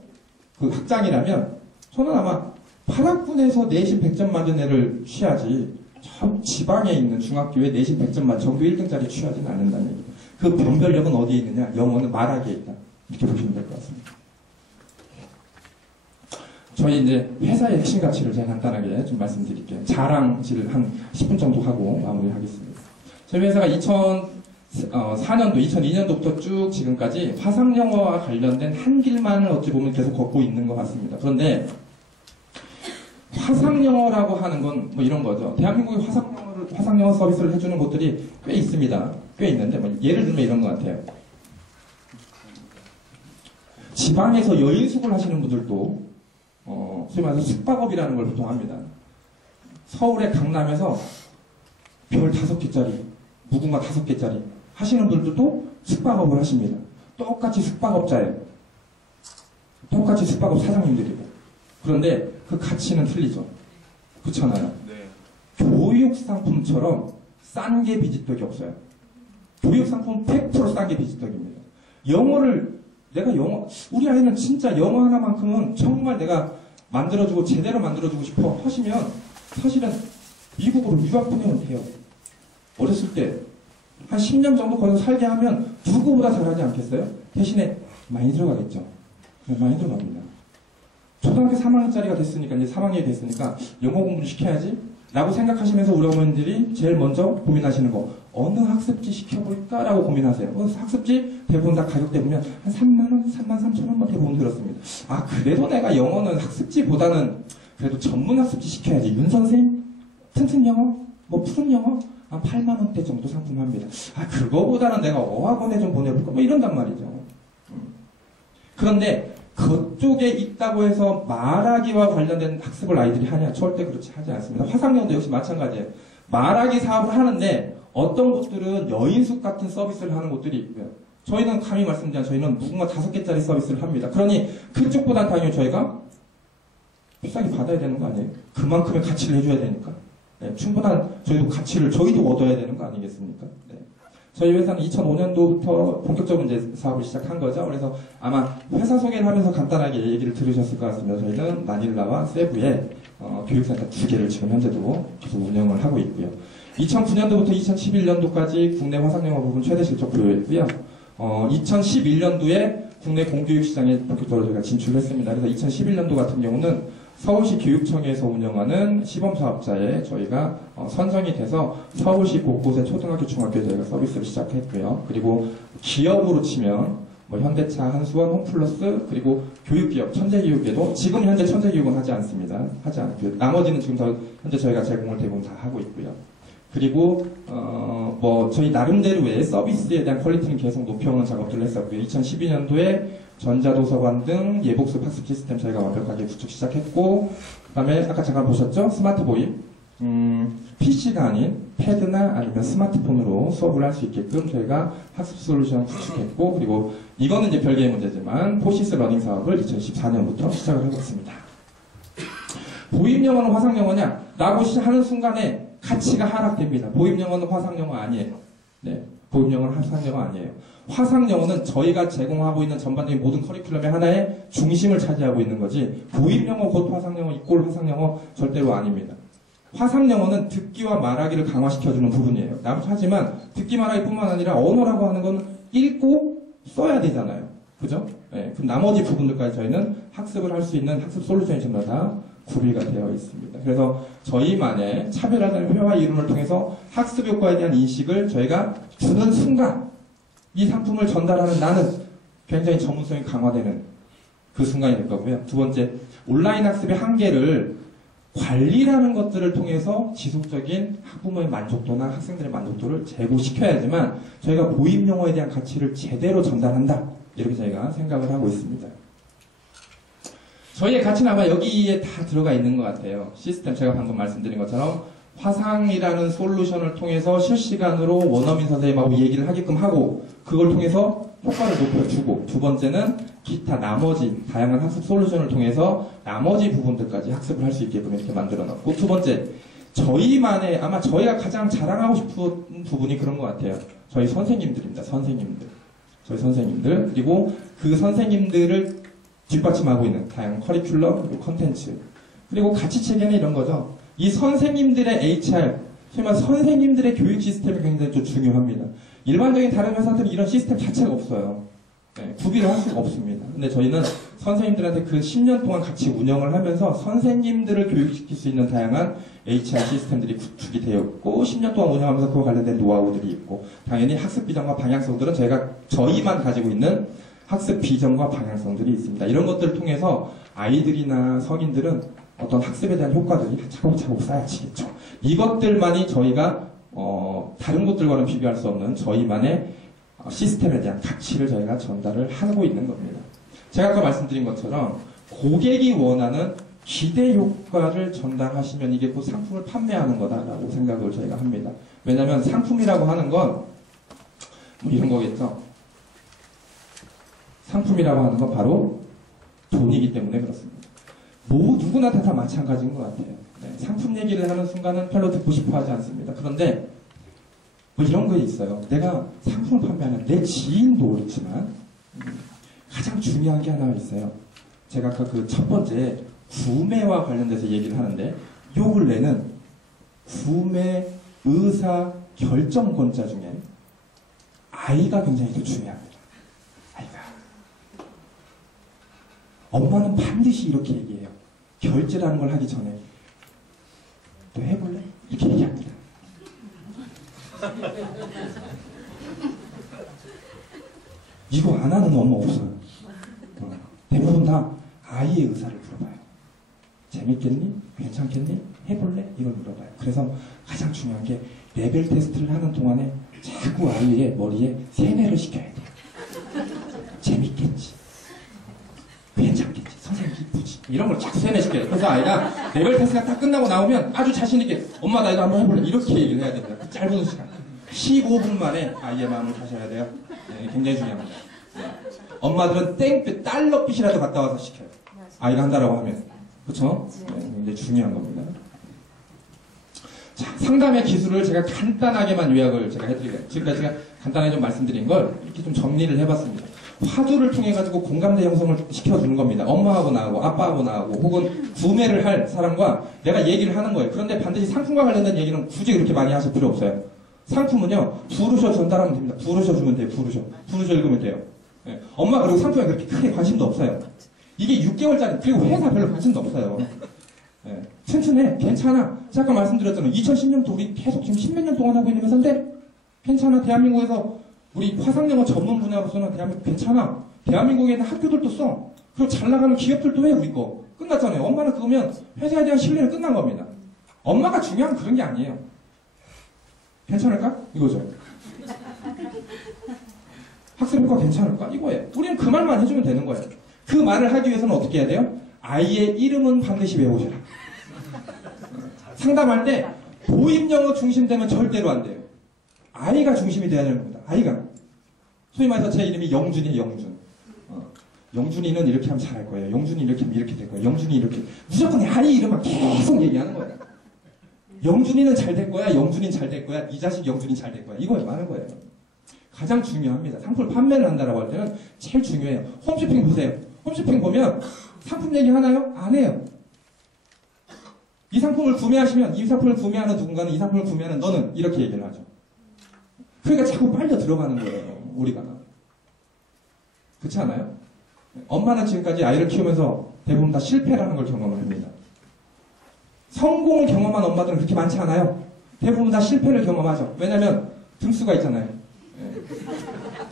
그 학장이라면 저는 아마 파라군에서 내신 100점 맞은 애를 취하지 저 지방에 있는 중학교에 내신 100점 맞은 전교 1등짜리 취하지는 않는다는 얘기예요. 그 변별력은 어디에 있느냐? 영어는 말하기에 있다. 이렇게 보시면 될 것 같습니다. 저희 이제 회사의 핵심 가치를 제가 간단하게 좀 말씀드릴게요. 자랑질 한 10분 정도 하고 마무리하겠습니다. 저희 회사가 2004년도, 2002년도부터 쭉 지금까지 화상영어와 관련된 한 길만을 어찌 보면 계속 걷고 있는 것 같습니다. 그런데 화상영어라고 하는 건 뭐 이런 거죠. 대한민국이 화상영어 서비스를 해주는 곳들이 꽤 있습니다. 꽤 있는데, 뭐 예를 들면 이런 것 같아요. 지방에서 여인숙을 하시는 분들도, 소위 말해서 숙박업이라는 걸 보통 합니다. 서울의 강남에서 별 5개짜리, 무궁화 5개짜리 하시는 분들도 숙박업을 하십니다. 똑같이 숙박업자예요. 똑같이 숙박업 사장님들이고. 그런데 그 가치는 틀리죠. 그렇잖아요. 네. 교육 상품처럼 싼 게 비지떡이 없어요. 교육 상품 100% 싼 게 비지떡입니다. 우리 아이는 진짜 영어 하나만큼은 정말 내가 만들어주고 제대로 만들어주고 싶어 하시면 사실은 미국으로 유학 보내면 돼요. 어렸을 때 한 10년 정도 거기서 살게 하면 누구보다 잘하지 않겠어요? 대신에 많이 들어가겠죠. 많이 들어갑니다. 초등학교 3학년짜리가 됐으니까, 이제 3학년이 됐으니까 영어 공부를 시켜야지 라고 생각하시면서 우리 어머님들이 제일 먼저 고민하시는 거, 어느 학습지 시켜볼까? 라고 고민하세요. 학습지 대부분 다 가격대 보면 한 3만원, 33,000원만 대부분 들었습니다. 아, 그래도 내가 영어는 학습지보다는 그래도 전문 학습지 시켜야지. 윤선생? 튼튼 영어? 뭐 푸른 영어? 한 8만원대 정도 상품합니다. 아, 그거보다는 내가 어학원에 좀 보내볼까? 뭐 이런단 말이죠. 그런데 그쪽에 있다고 해서 말하기와 관련된 학습을 아이들이 하냐? 절대 그렇지 하지 않습니다. 화상영어도 역시 마찬가지예요. 말하기 사업을 하는데 어떤 곳들은 여인숙 같은 서비스를 하는 곳들이 있고요. 저희는 감히 말씀드리면 저희는 무궁화 5개짜리 서비스를 합니다. 그러니 그쪽보다 당연히 저희가 비싸게 받아야 되는 거 아니에요? 그만큼의 가치를 해줘야 되니까. 네, 충분한 저희도 얻어야 되는 거 아니겠습니까? 네. 저희 회사는 2005년도부터 본격적으로 이제 사업을 시작한 거죠. 그래서 아마 회사 소개를 하면서 간단하게 얘기를 들으셨을 것 같습니다. 저희는 마닐라와 세부에 교육센터 2개를 지금 현재도 계속 운영을 하고 있고요. 2009년도부터 2011년도까지 국내 화상영어 부분 최대 실적 보유했고요. 2011년도에 국내 공교육 시장에 본격적으로 저희가 진출했습니다. 그래서 2011년도 같은 경우는 서울시 교육청에서 운영하는 시범사업자에 저희가 선정이 돼서 서울시 곳곳의 초등학교, 중학교에 저희가 서비스를 시작했고요. 그리고 기업으로 치면 뭐 현대차, 한수원, 홈플러스, 그리고 교육기업, 천재교육에도 지금 현재 천재교육은 하지 않습니다. 하지 않고요. 나머지는 지금 현재 저희가 제공을 대부분 다 하고 있고요. 그리고 뭐 저희 나름대로의 서비스에 대한 퀄리티는 계속 높여오는 작업들을 했었고요. 2012년도에 전자도서관 등 예복습 학습 시스템 저희가 완벽하게 구축 시작했고, 그 다음에 아까 잠깐 보셨죠? 스마트 보이. PC가 아닌 패드나 아니면 스마트폰으로 수업을 할 수 있게끔 저희가 학습 솔루션 구축했고, 그리고 이거는 이제 별개의 문제지만 포시스 러닝 사업을 2014년부터 시작을 해봤습니다. 보임영어는 화상영어냐? 라고 하는 순간에 가치가 하락됩니다. 보임영어는 화상영어 아니에요. 네, 보임영어는 화상영어 아니에요. 화상영어는 저희가 제공하고 있는 전반적인 모든 커리큘럼의 하나의 중심을 차지하고 있는 거지, 보임영어 곧 화상영어 이꼴 화상영어 절대로 아닙니다. 화상영어는 듣기와 말하기를 강화시켜주는 부분이에요. 하지만 듣기 말하기뿐만 아니라 언어라고 하는 건 읽고 써야 되잖아요. 그죠? 네, 그럼 나머지 부분들까지 저희는 학습을 할 수 있는 학습 솔루션이 전부 다 구비가 되어 있습니다. 그래서 저희만의 차별화된 회화 이론을 통해서 학습 효과에 대한 인식을 저희가 주는 순간 이 상품을 전달하는 나는 굉장히 전문성이 강화되는 그 순간이 될 거고요. 두 번째, 온라인 학습의 한계를 관리라는 것들을 통해서 지속적인 학부모의 만족도나 학생들의 만족도를 제고시켜야지만 저희가 보임영어에 대한 가치를 제대로 전달한다. 이렇게 저희가 생각을 하고 있습니다. 저희의 가치는 아마 여기에 다 들어가 있는 것 같아요. 시스템, 제가 방금 말씀드린 것처럼 화상이라는 솔루션을 통해서 실시간으로 원어민 선생님하고 얘기를 하게끔 하고, 그걸 통해서 효과를 높여주고, 두 번째는 기타 나머지 다양한 학습 솔루션을 통해서 나머지 부분들까지 학습을 할 수 있게끔 이렇게 만들어 놨고, 두 번째, 저희만의, 아마 저희가 가장 자랑하고 싶은 부분이 그런 것 같아요. 저희 선생님들입니다. 선생님들. 저희 선생님들. 그리고 그 선생님들을 뒷받침하고 있는 다양한 커리큘럼, 그리고 컨텐츠. 그리고 가치 체계는 이런 거죠. 이 선생님들의 HR, 소위 말해 선생님들의 교육 시스템이 굉장히 좀 중요합니다. 일반적인 다른 회사들은 이런 시스템 자체가 없어요. 네, 구비를 할 수가 없습니다. 근데 저희는 선생님들한테 그 10년 동안 같이 운영을 하면서 선생님들을 교육시킬 수 있는 다양한 HR 시스템들이 구축이 되어 있고, 10년 동안 운영하면서 그와 관련된 노하우들이 있고, 당연히 학습 비전과 방향성들은 저희만 가지고 있는 학습 비전과 방향성들이 있습니다. 이런 것들을 통해서 아이들이나 성인들은 어떤 학습에 대한 효과들이 차곡차곡 쌓여지겠죠. 이것들만이 저희가 다른 곳들과는 비교할 수 없는 저희만의 시스템에 대한 가치를 저희가 전달을 하고 있는 겁니다. 제가 아까 말씀드린 것처럼 고객이 원하는 기대 효과를 전달하시면 이게 곧 상품을 판매하는 거다라고 생각을 저희가 합니다. 왜냐하면 상품이라고 하는 건 뭐 이런 거겠죠. 상품이라고 하는 건 바로 돈이기 때문에 그렇습니다. 누구나 다 마찬가지인 것 같아요. 네, 상품 얘기를 하는 순간은 별로 듣고 싶어 하지 않습니다. 그런데 뭐 이런 거 있어요. 내가 상품을 판매하는 내 지인도 그렇지만 가장 중요한 게 하나 있어요. 제가 아까 그 첫 번째 구매와 관련돼서 얘기를 하는데, 요 근래는 구매 의사 결정권자 중에 아이가 굉장히 더 중요합니다. 아이가. 엄마는 반드시 이렇게 얘기해요. 결제라는 걸 하기 전에 너 해볼래? 이렇게 얘기합니다. 이거 안 하는 엄마 없어요. 대부분 다 아이의 의사를 물어봐요. 재밌겠니? 괜찮겠니? 해볼래? 이걸 물어봐요. 그래서 가장 중요한 게 레벨 테스트를 하는 동안에 자꾸 아이의 머리에 세뇌를 시켜야 돼요. 재밌겠지? 괜찮겠지? 선생님 이쁘지? 이런 걸 자꾸 세뇌시켜요. 그래서 아이가 레벨 테스트가 다 끝나고 나오면 아주 자신있게 엄마 나 이거 한번 해볼래? 이렇게 얘기를 해야 됩니다. 그 짧은 시간. 15분 만에 아이의 마음을 사셔야 돼요. 네, 굉장히 중요합니다. 네. 엄마들은 땡볕, 달러빛이라도 갔다 와서 시켜요. 아이가 한다라고 하면. 그쵸? 네, 굉장히 중요한 겁니다. 자, 상담의 기술을 제가 간단하게만 요약을 제가 해드릴게요. 지금까지 제가 간단하게 좀 말씀드린 걸 이렇게 좀 정리를 해봤습니다. 화두를 통해가지고 공감대 형성을 시켜주는 겁니다. 엄마하고 나하고, 아빠하고 나하고, 혹은 구매를 할 사람과 내가 얘기를 하는 거예요. 그런데 반드시 상품과 관련된 얘기는 굳이 그렇게 많이 하실 필요 없어요. 상품은요, 부르셔 전달하면 됩니다. 부르셔 주면 돼요, 부르셔. 부르셔 읽으면 돼요. 네. 엄마 그리고 상품에 그렇게 크게 관심도 없어요. 이게 6개월짜리, 그리고 회사 별로 관심도 없어요. 네. 튼튼해, 괜찮아. 제가 아까 말씀드렸잖아요. 2010년부터 우리 계속 지금 10몇 년 동안 하고 있는 회사인데, 괜찮아. 대한민국에서 우리 화상영어 전문 분야로서는 대한민국 괜찮아. 대한민국에 있는 학교들도 써. 그리고 잘 나가는 기업들도 해, 우리 거. 끝났잖아요. 엄마는 그거면 회사에 대한 신뢰는 끝난 겁니다. 엄마가 중요한 그런 게 아니에요. 괜찮을까? 이거죠. 학습 효과 괜찮을까? 이거예요. 우리는 그 말만 해주면 되는 거예요. 그 말을 하기 위해서는 어떻게 해야 돼요? 아이의 이름은 반드시 외우셔라. 상담할 때 도입영어 중심되면 절대로 안 돼요. 아이가 중심이 돼야 되는 겁니다. 아이가. 소위 말해서 제 이름이 영준이에요. 영준. 영준이는 이렇게 하면 잘할 거예요. 영준이 이렇게 하면 이렇게 될 거예요. 영준이 이렇게. 무조건 아이 이름만 계속 얘기하는 거예요. 영준이는 잘 될 거야. 영준이는 잘 될 거야. 이 자식 영준이 잘 될 거야. 이거에 많은 거예요. 가장 중요합니다. 상품을 판매를 한다라고 할 때는 제일 중요해요. 홈쇼핑 보세요. 홈쇼핑 보면 상품 얘기 하나요? 안 해요. 이 상품을 구매하시면 이 상품을 구매하는 누군가는 이 상품을 구매하는 너는 이렇게 얘기를 하죠. 그러니까 자꾸 빨려 들어가는 거예요. 우리가. 그렇지 않아요? 엄마는 지금까지 아이를 키우면서 대부분 다 실패라는 걸 경험을 합니다. 성공을 경험한 엄마들은 그렇게 많지 않아요. 대부분 다 실패를 경험하죠. 왜냐면 등수가 있잖아요.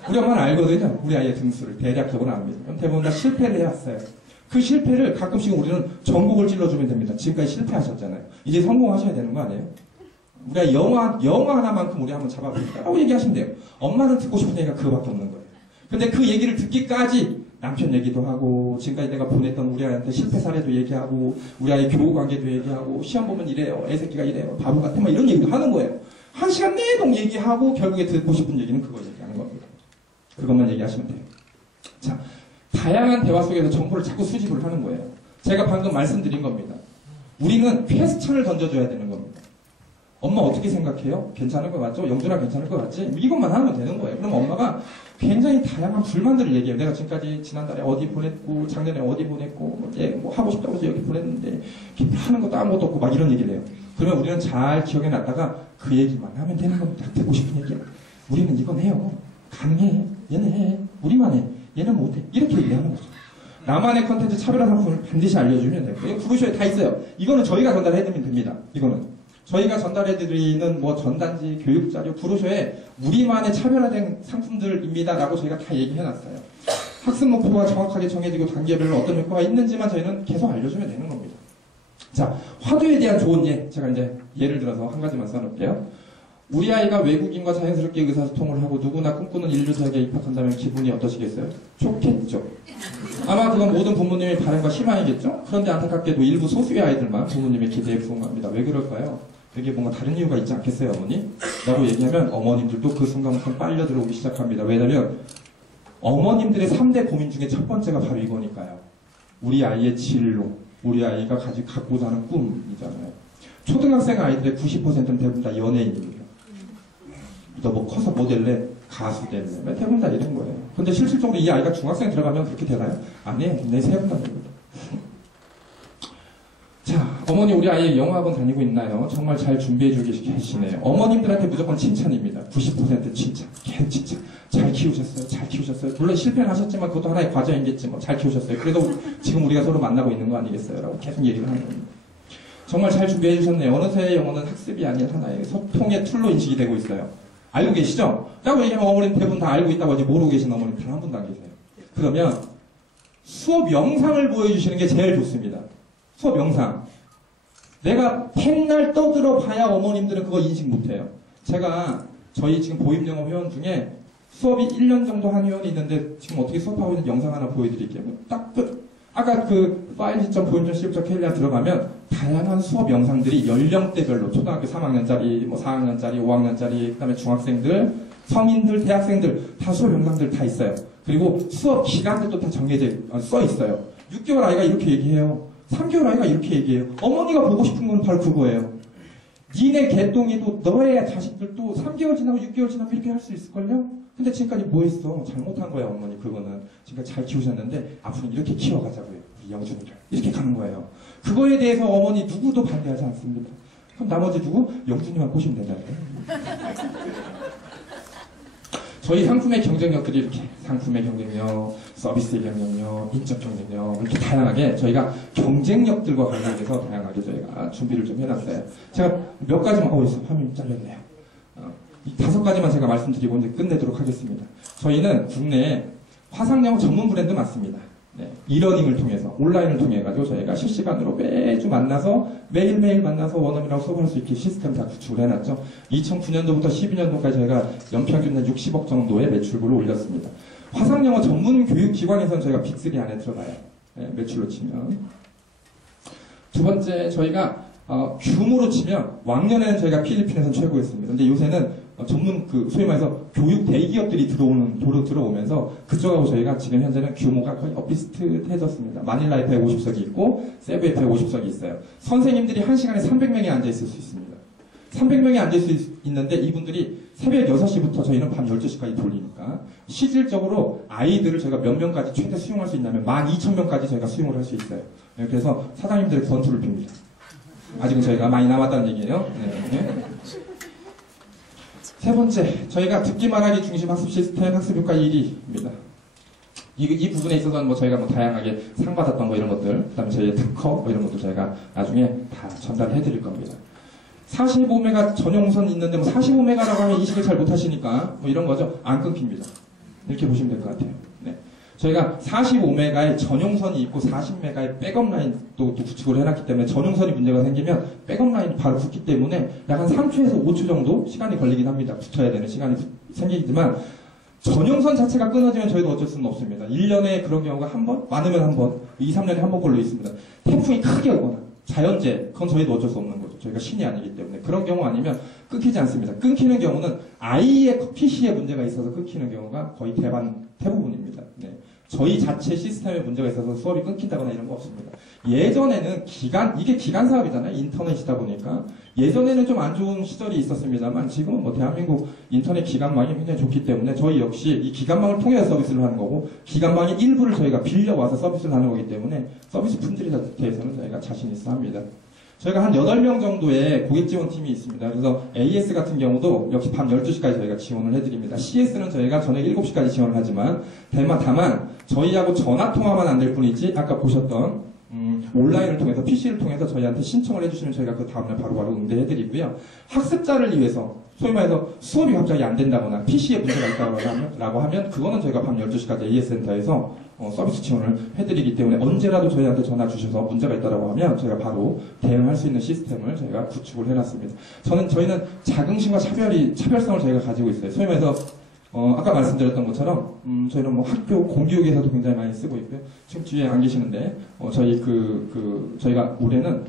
우리 엄마는 알거든요. 우리 아이의 등수를 대략적으로 압니다. 그럼 대부분 다 실패를 해왔어요. 그 실패를 가끔씩 우리는 전곡을 찔러주면 됩니다. 지금까지 실패하셨잖아요. 이제 성공하셔야 되는 거 아니에요? 우리가 영화 하나만큼 우리 한번 잡아볼까? 라고 얘기하시면 돼요. 엄마는 듣고 싶은 얘기가 그거밖에 없는 거예요. 근데 그 얘기를 듣기까지 남편 얘기도 하고, 지금까지 내가 보냈던 우리 아이한테 실패 사례도 얘기하고, 우리 아이 교우 관계도 얘기하고, 시험 보면 이래요. 애새끼가 이래요. 바보 같아. 막 이런 얘기도 하는 거예요. 1시간 내동 얘기하고, 결국에 듣고 싶은 얘기는 그거 얘기하는 겁니다. 그것만 얘기하시면 돼요. 자, 다양한 대화 속에서 정보를 자꾸 수집을 하는 거예요. 제가 방금 말씀드린 겁니다. 우리는 퀘스천을 던져줘야 되는 겁니다. 엄마 어떻게 생각해요? 괜찮을 것 같죠? 영준아 괜찮을 것 같지? 이것만 하면 되는 거예요. 그럼 엄마가 굉장히 다양한 불만들을 얘기해요. 내가 지금까지 지난달에 어디 보냈고, 작년에 어디 보냈고, 뭐 하고 싶다고 해서 여기 보냈는데, 하는 것도 아무것도 없고, 막 이런 얘기를 해요. 그러면 우리는 잘 기억해 놨다가 그 얘기만 하면 되는 겁니다. 듣고 싶은 얘기. 우리는 이건 해요. 가능해. 얘는 해. 우리만 해. 얘는 못해. 이렇게 얘기하는 거죠. 나만의 컨텐츠 차별화 상품을 반드시 알려주면 돼요. 이거 구루쇼에 다 있어요. 이거는 저희가 전달해드리면 됩니다. 이거는. 저희가 전달해드리는 뭐 전단지, 교육자료, 구루쇼에 우리만의 차별화된 상품들입니다라고 저희가 다 얘기해놨어요. 학습 목표가 정확하게 정해지고 단계별로 어떤 효과가 있는지만 저희는 계속 알려주면 되는 겁니다. 자, 화두에 대한 좋은 예. 제가 이제 예를 들어서 한 가지만 써놓을게요. 우리 아이가 외국인과 자연스럽게 의사소통을 하고 누구나 꿈꾸는 인류 대학에 입학한다면 기분이 어떠시겠어요? 좋겠죠. 아마 그건 모든 부모님의 바람과 희망이겠죠? 그런데 안타깝게도 일부 소수의 아이들만 부모님의 기대에 부응합니다. 왜 그럴까요? 그게 뭔가 다른 이유가 있지 않겠어요, 어머니? 라고 얘기하면 어머님들도 그 순간부터 빨려 들어오기 시작합니다. 왜냐면 어머님들의 3대 고민 중에 첫 번째가 바로 이거니까요. 우리 아이의 진로, 우리 아이가 갖고자 하는 꿈이잖아요. 초등학생 아이들의 90%는 대부분 다 연예인입니다. 너 뭐 커서 모델래, 가수 될래, 대부분 다 이런 거예요. 근데 실질적으로 이 아이가 중학생 들어가면 그렇게 되나요? 아니에요. 내 세 분 다 됩니다. 자, 어머니 우리 아이 영어학원 다니고 있나요? 정말 잘 준비해주고 계시네요. 어머님들한테 무조건 칭찬입니다. 90% 칭찬, 계속 칭찬. 잘 키우셨어요. 잘 키우셨어요. 물론 실패는 하셨지만 그것도 하나의 과정이겠지 뭐. 잘 키우셨어요. 그래도 지금 우리가 서로 만나고 있는 거 아니겠어요? 라고 계속 얘기를 하는 겁니다. 정말 잘 준비해 주셨네요. 어느새 영어는 학습이 아닌 하나의 소통의 툴로 인식이 되고 있어요. 알고 계시죠? 라고 얘기하면 어머님 대부분 다 알고 있다고 하지 모르고 계신 어머님 단 한 분도 안 계세요. 그러면 수업 영상을 보여주시는 게 제일 좋습니다. 수업 영상. 내가 백날 떠들어 봐야 어머님들은 그거 인식 못해요. 제가 저희 지금 보입영어 회원 중에 수업이 1년 정도 한 회원이 있는데 지금 어떻게 수업하고 있는 영상 하나 보여드릴게요. 딱 끝. 아까 그 files.보임점.co.kr 들어가면 다양한 수업 영상들이 연령대별로 초등학교 3학년짜리, 뭐 4학년짜리, 5학년짜리, 그 다음에 중학생들, 성인들, 대학생들 다 수업 영상들 다 있어요. 그리고 수업 기간들도 다 정해져 써 있어요. 6개월 아이가 이렇게 얘기해요. 3개월 아이가 이렇게 얘기해요. 어머니가 보고 싶은 건 바로 그거예요. 니네 개똥이도 너의 자식들도 3개월 지나고 6개월 지나면 이렇게 할 수 있을걸요? 근데 지금까지 뭐 했어? 잘못한 거야, 어머니. 그거는. 지금까지 잘 키우셨는데 앞으로 이렇게 키워가자고요. 우리 영준이를. 이렇게 가는 거예요. 그거에 대해서 어머니 누구도 반대하지 않습니다. 그럼 나머지 누구? 영준이만 꼬시면 된다고요. 저희 상품의 경쟁력들이 이렇게 상품의 경쟁력, 서비스의 경쟁력, 인적 경쟁력 이렇게 다양하게 저희가 경쟁력들과 관련해서 다양하게 저희가 준비를 좀 해놨어요. 제가 몇 가지만 화면이 잘렸네요. 이 5가지만 제가 말씀드리고 이제 끝내도록 하겠습니다. 저희는 국내에 화상영어 전문 브랜드 맞습니다. 네, 이러닝을 통해서 온라인을 통해 가지고 저희가 실시간으로 매주 만나서 매일매일 만나서 원어민하고 수업할 수 있게 시스템 다 구축을 해놨죠. 2009년도부터 12년도까지 저희가 연평균 60억 정도의 매출고를 올렸습니다. 화상영어 전문 교육기관에서는 저희가 빅3 안에 들어가요. 네, 매출로 치면. 두 번째 저희가 규모로 치면 왕년에는 저희가 필리핀에서 최고였습니다. 근데 요새는 전문 소위 말해서 교육 대기업들이 들어오면서 그쪽하고 저희가 지금 현재는 규모가 거의 비슷해졌습니다. 마닐라에 150석이 있고 세부에 150석이 있어요. 선생님들이 1시간에 300명이 앉아있을 수 있습니다. 300명이 앉아있을 수 있는데 이분들이 새벽 6시부터 저희는 밤 12시까지 돌리니까 실질적으로 아이들을 저희가 몇 명까지 최대 수용할 수 있냐면 12,000명까지 저희가 수용을 할 수 있어요. 그래서 사장님들의 권투를 빕니다. 아직은 저희가 많이 남았다는 얘기예요. 네. 세 번째, 저희가 듣기 말하기 중심 학습 시스템 학습 효과 1위입니다. 이 부분에 있어서는 뭐 저희가 뭐 다양하게 상 받았던 뭐 이런 것들, 그 다음에 저희의 특허 뭐 이런 것도 저희가 나중에 다 전달해 드릴 겁니다. 45메가 전용선 있는데 뭐 45메가라고 하면 인식을 잘 못하시니까 뭐 이런 거죠. 안 끊깁니다. 이렇게 보시면 될 것 같아요. 네. 저희가 45메가의 전용선이 있고 40메가의 백업 라인도 구축을 해놨기 때문에 전용선이 문제가 생기면 백업 라인이 바로 붙기 때문에 약 한 3초에서 5초 정도 시간이 걸리긴 합니다. 붙어야 되는 시간이 생기지만 전용선 자체가 끊어지면 저희도 어쩔 수는 없습니다. 1년에 그런 경우가 한 번? 많으면 한 번, 2, 3년에 한 번 걸로 있습니다. 태풍이 크게 오거나 자연재해, 그건 저희도 어쩔 수 없는 거죠. 저희가 신이 아니기 때문에 그런 경우 아니면 끊기지 않습니다. 끊기는 경우는 아이의 PC에 문제가 있어서 끊기는 경우가 거의 대부분입니다. 네. 저희 자체 시스템에 문제가 있어서 수업이 끊긴다거나 이런 거 없습니다. 예전에는 이게 기간 사업이잖아요. 인터넷이다 보니까. 예전에는 좀 안 좋은 시절이 있었습니다만 지금은 뭐 대한민국 인터넷 기간망이 굉장히 좋기 때문에 저희 역시 이 기간망을 통해서 서비스를 하는 거고 기간망의 일부를 저희가 빌려와서 서비스를 하는 거기 때문에 서비스 품질에 대해서는 저희가 자신 있어 합니다. 저희가 한 8명 정도의 고객 지원팀이 있습니다. 그래서 AS 같은 경우도 역시 밤 12시까지 저희가 지원을 해드립니다. CS는 저희가 저녁 7시까지 지원을 하지만 다만 저희하고 전화 통화만 안 될 뿐이지 아까 보셨던 온라인을 통해서 PC를 통해서 저희한테 신청을 해주시면 저희가 그 다음날 바로바로 응대해드리고요. 학습자를 위해서 소위 말해서 수업이 갑자기 안 된다거나 PC에 문제가 있다고 하면 그거는 저희가 밤 12시까지 AS센터에서 서비스 지원을 해드리기 때문에 언제라도 저희한테 전화 주셔서 문제가 있다고 하면 저희가 바로 대응할 수 있는 시스템을 저희가 구축을 해놨습니다. 저희는 자긍심과 차별성을 저희가 가지고 있어요. 소위 말해서 아까 말씀드렸던 것처럼 저희는 뭐 학교 공교육에서도 굉장히 많이 쓰고 있고요. 지금 뒤에 안 계시는데 저희가 올해는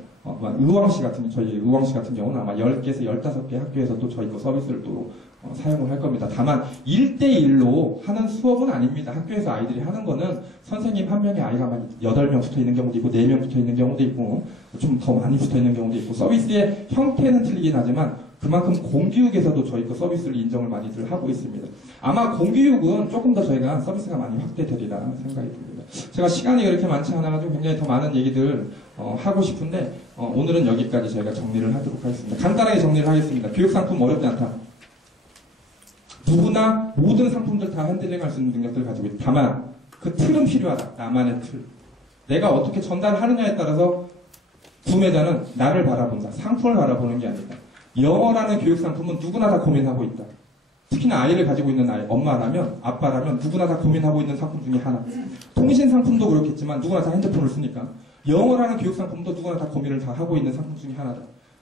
저희 의왕시 같은 경우는 아마 10개에서 15개 학교에서 또 저희 거 서비스를 또 사용을 할 겁니다. 다만 1대1로 하는 수업은 아닙니다. 학교에서 아이들이 하는 거는 선생님 한 명의 아이가 막 8명 붙어 있는 경우도 있고 4명 붙어 있는 경우도 있고 좀 더 많이 붙어 있는 경우도 있고 서비스의 형태는 틀리긴 하지만 그만큼 공교육에서도 저희 거 서비스를 인정을 많이들 하고 있습니다. 아마 공교육은 조금 더 저희가 서비스가 많이 확대되리라 생각이 듭니다. 제가 시간이 그렇게 많지 않아가지고 굉장히 더 많은 얘기들 하고 싶은데 오늘은 여기까지 저희가 정리를 하도록 하겠습니다. 간단하게 정리를 하겠습니다. 교육상품 어렵지 않다. 누구나 모든 상품들 다 핸들링할 수 있는 능력들을 가지고 있다. 다만 그 틀은 필요하다. 나만의 틀. 내가 어떻게 전달하느냐에 따라서 구매자는 나를 바라본다. 상품을 바라보는 게 아니다. 영어라는 교육상품은 누구나 다 고민하고 있다. 특히나 아이를 가지고 있는 엄마라면 아빠라면 누구나 다 고민하고 있는 상품 중에 하나. 통신 상품도 그렇겠지만 누구나 다 핸드폰을 쓰니까 영어라는 교육상품도 누구나 다 고민을 다 하고 있는 상품 중에 하나다.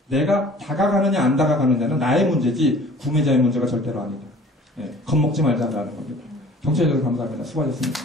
내가 다가가느냐 안 다가가느냐는 나의 문제지 구매자의 문제가 절대로 아니다. 겁먹지 말자라는 겁니다. 경청해주셔서 감사합니다. 수고하셨습니다.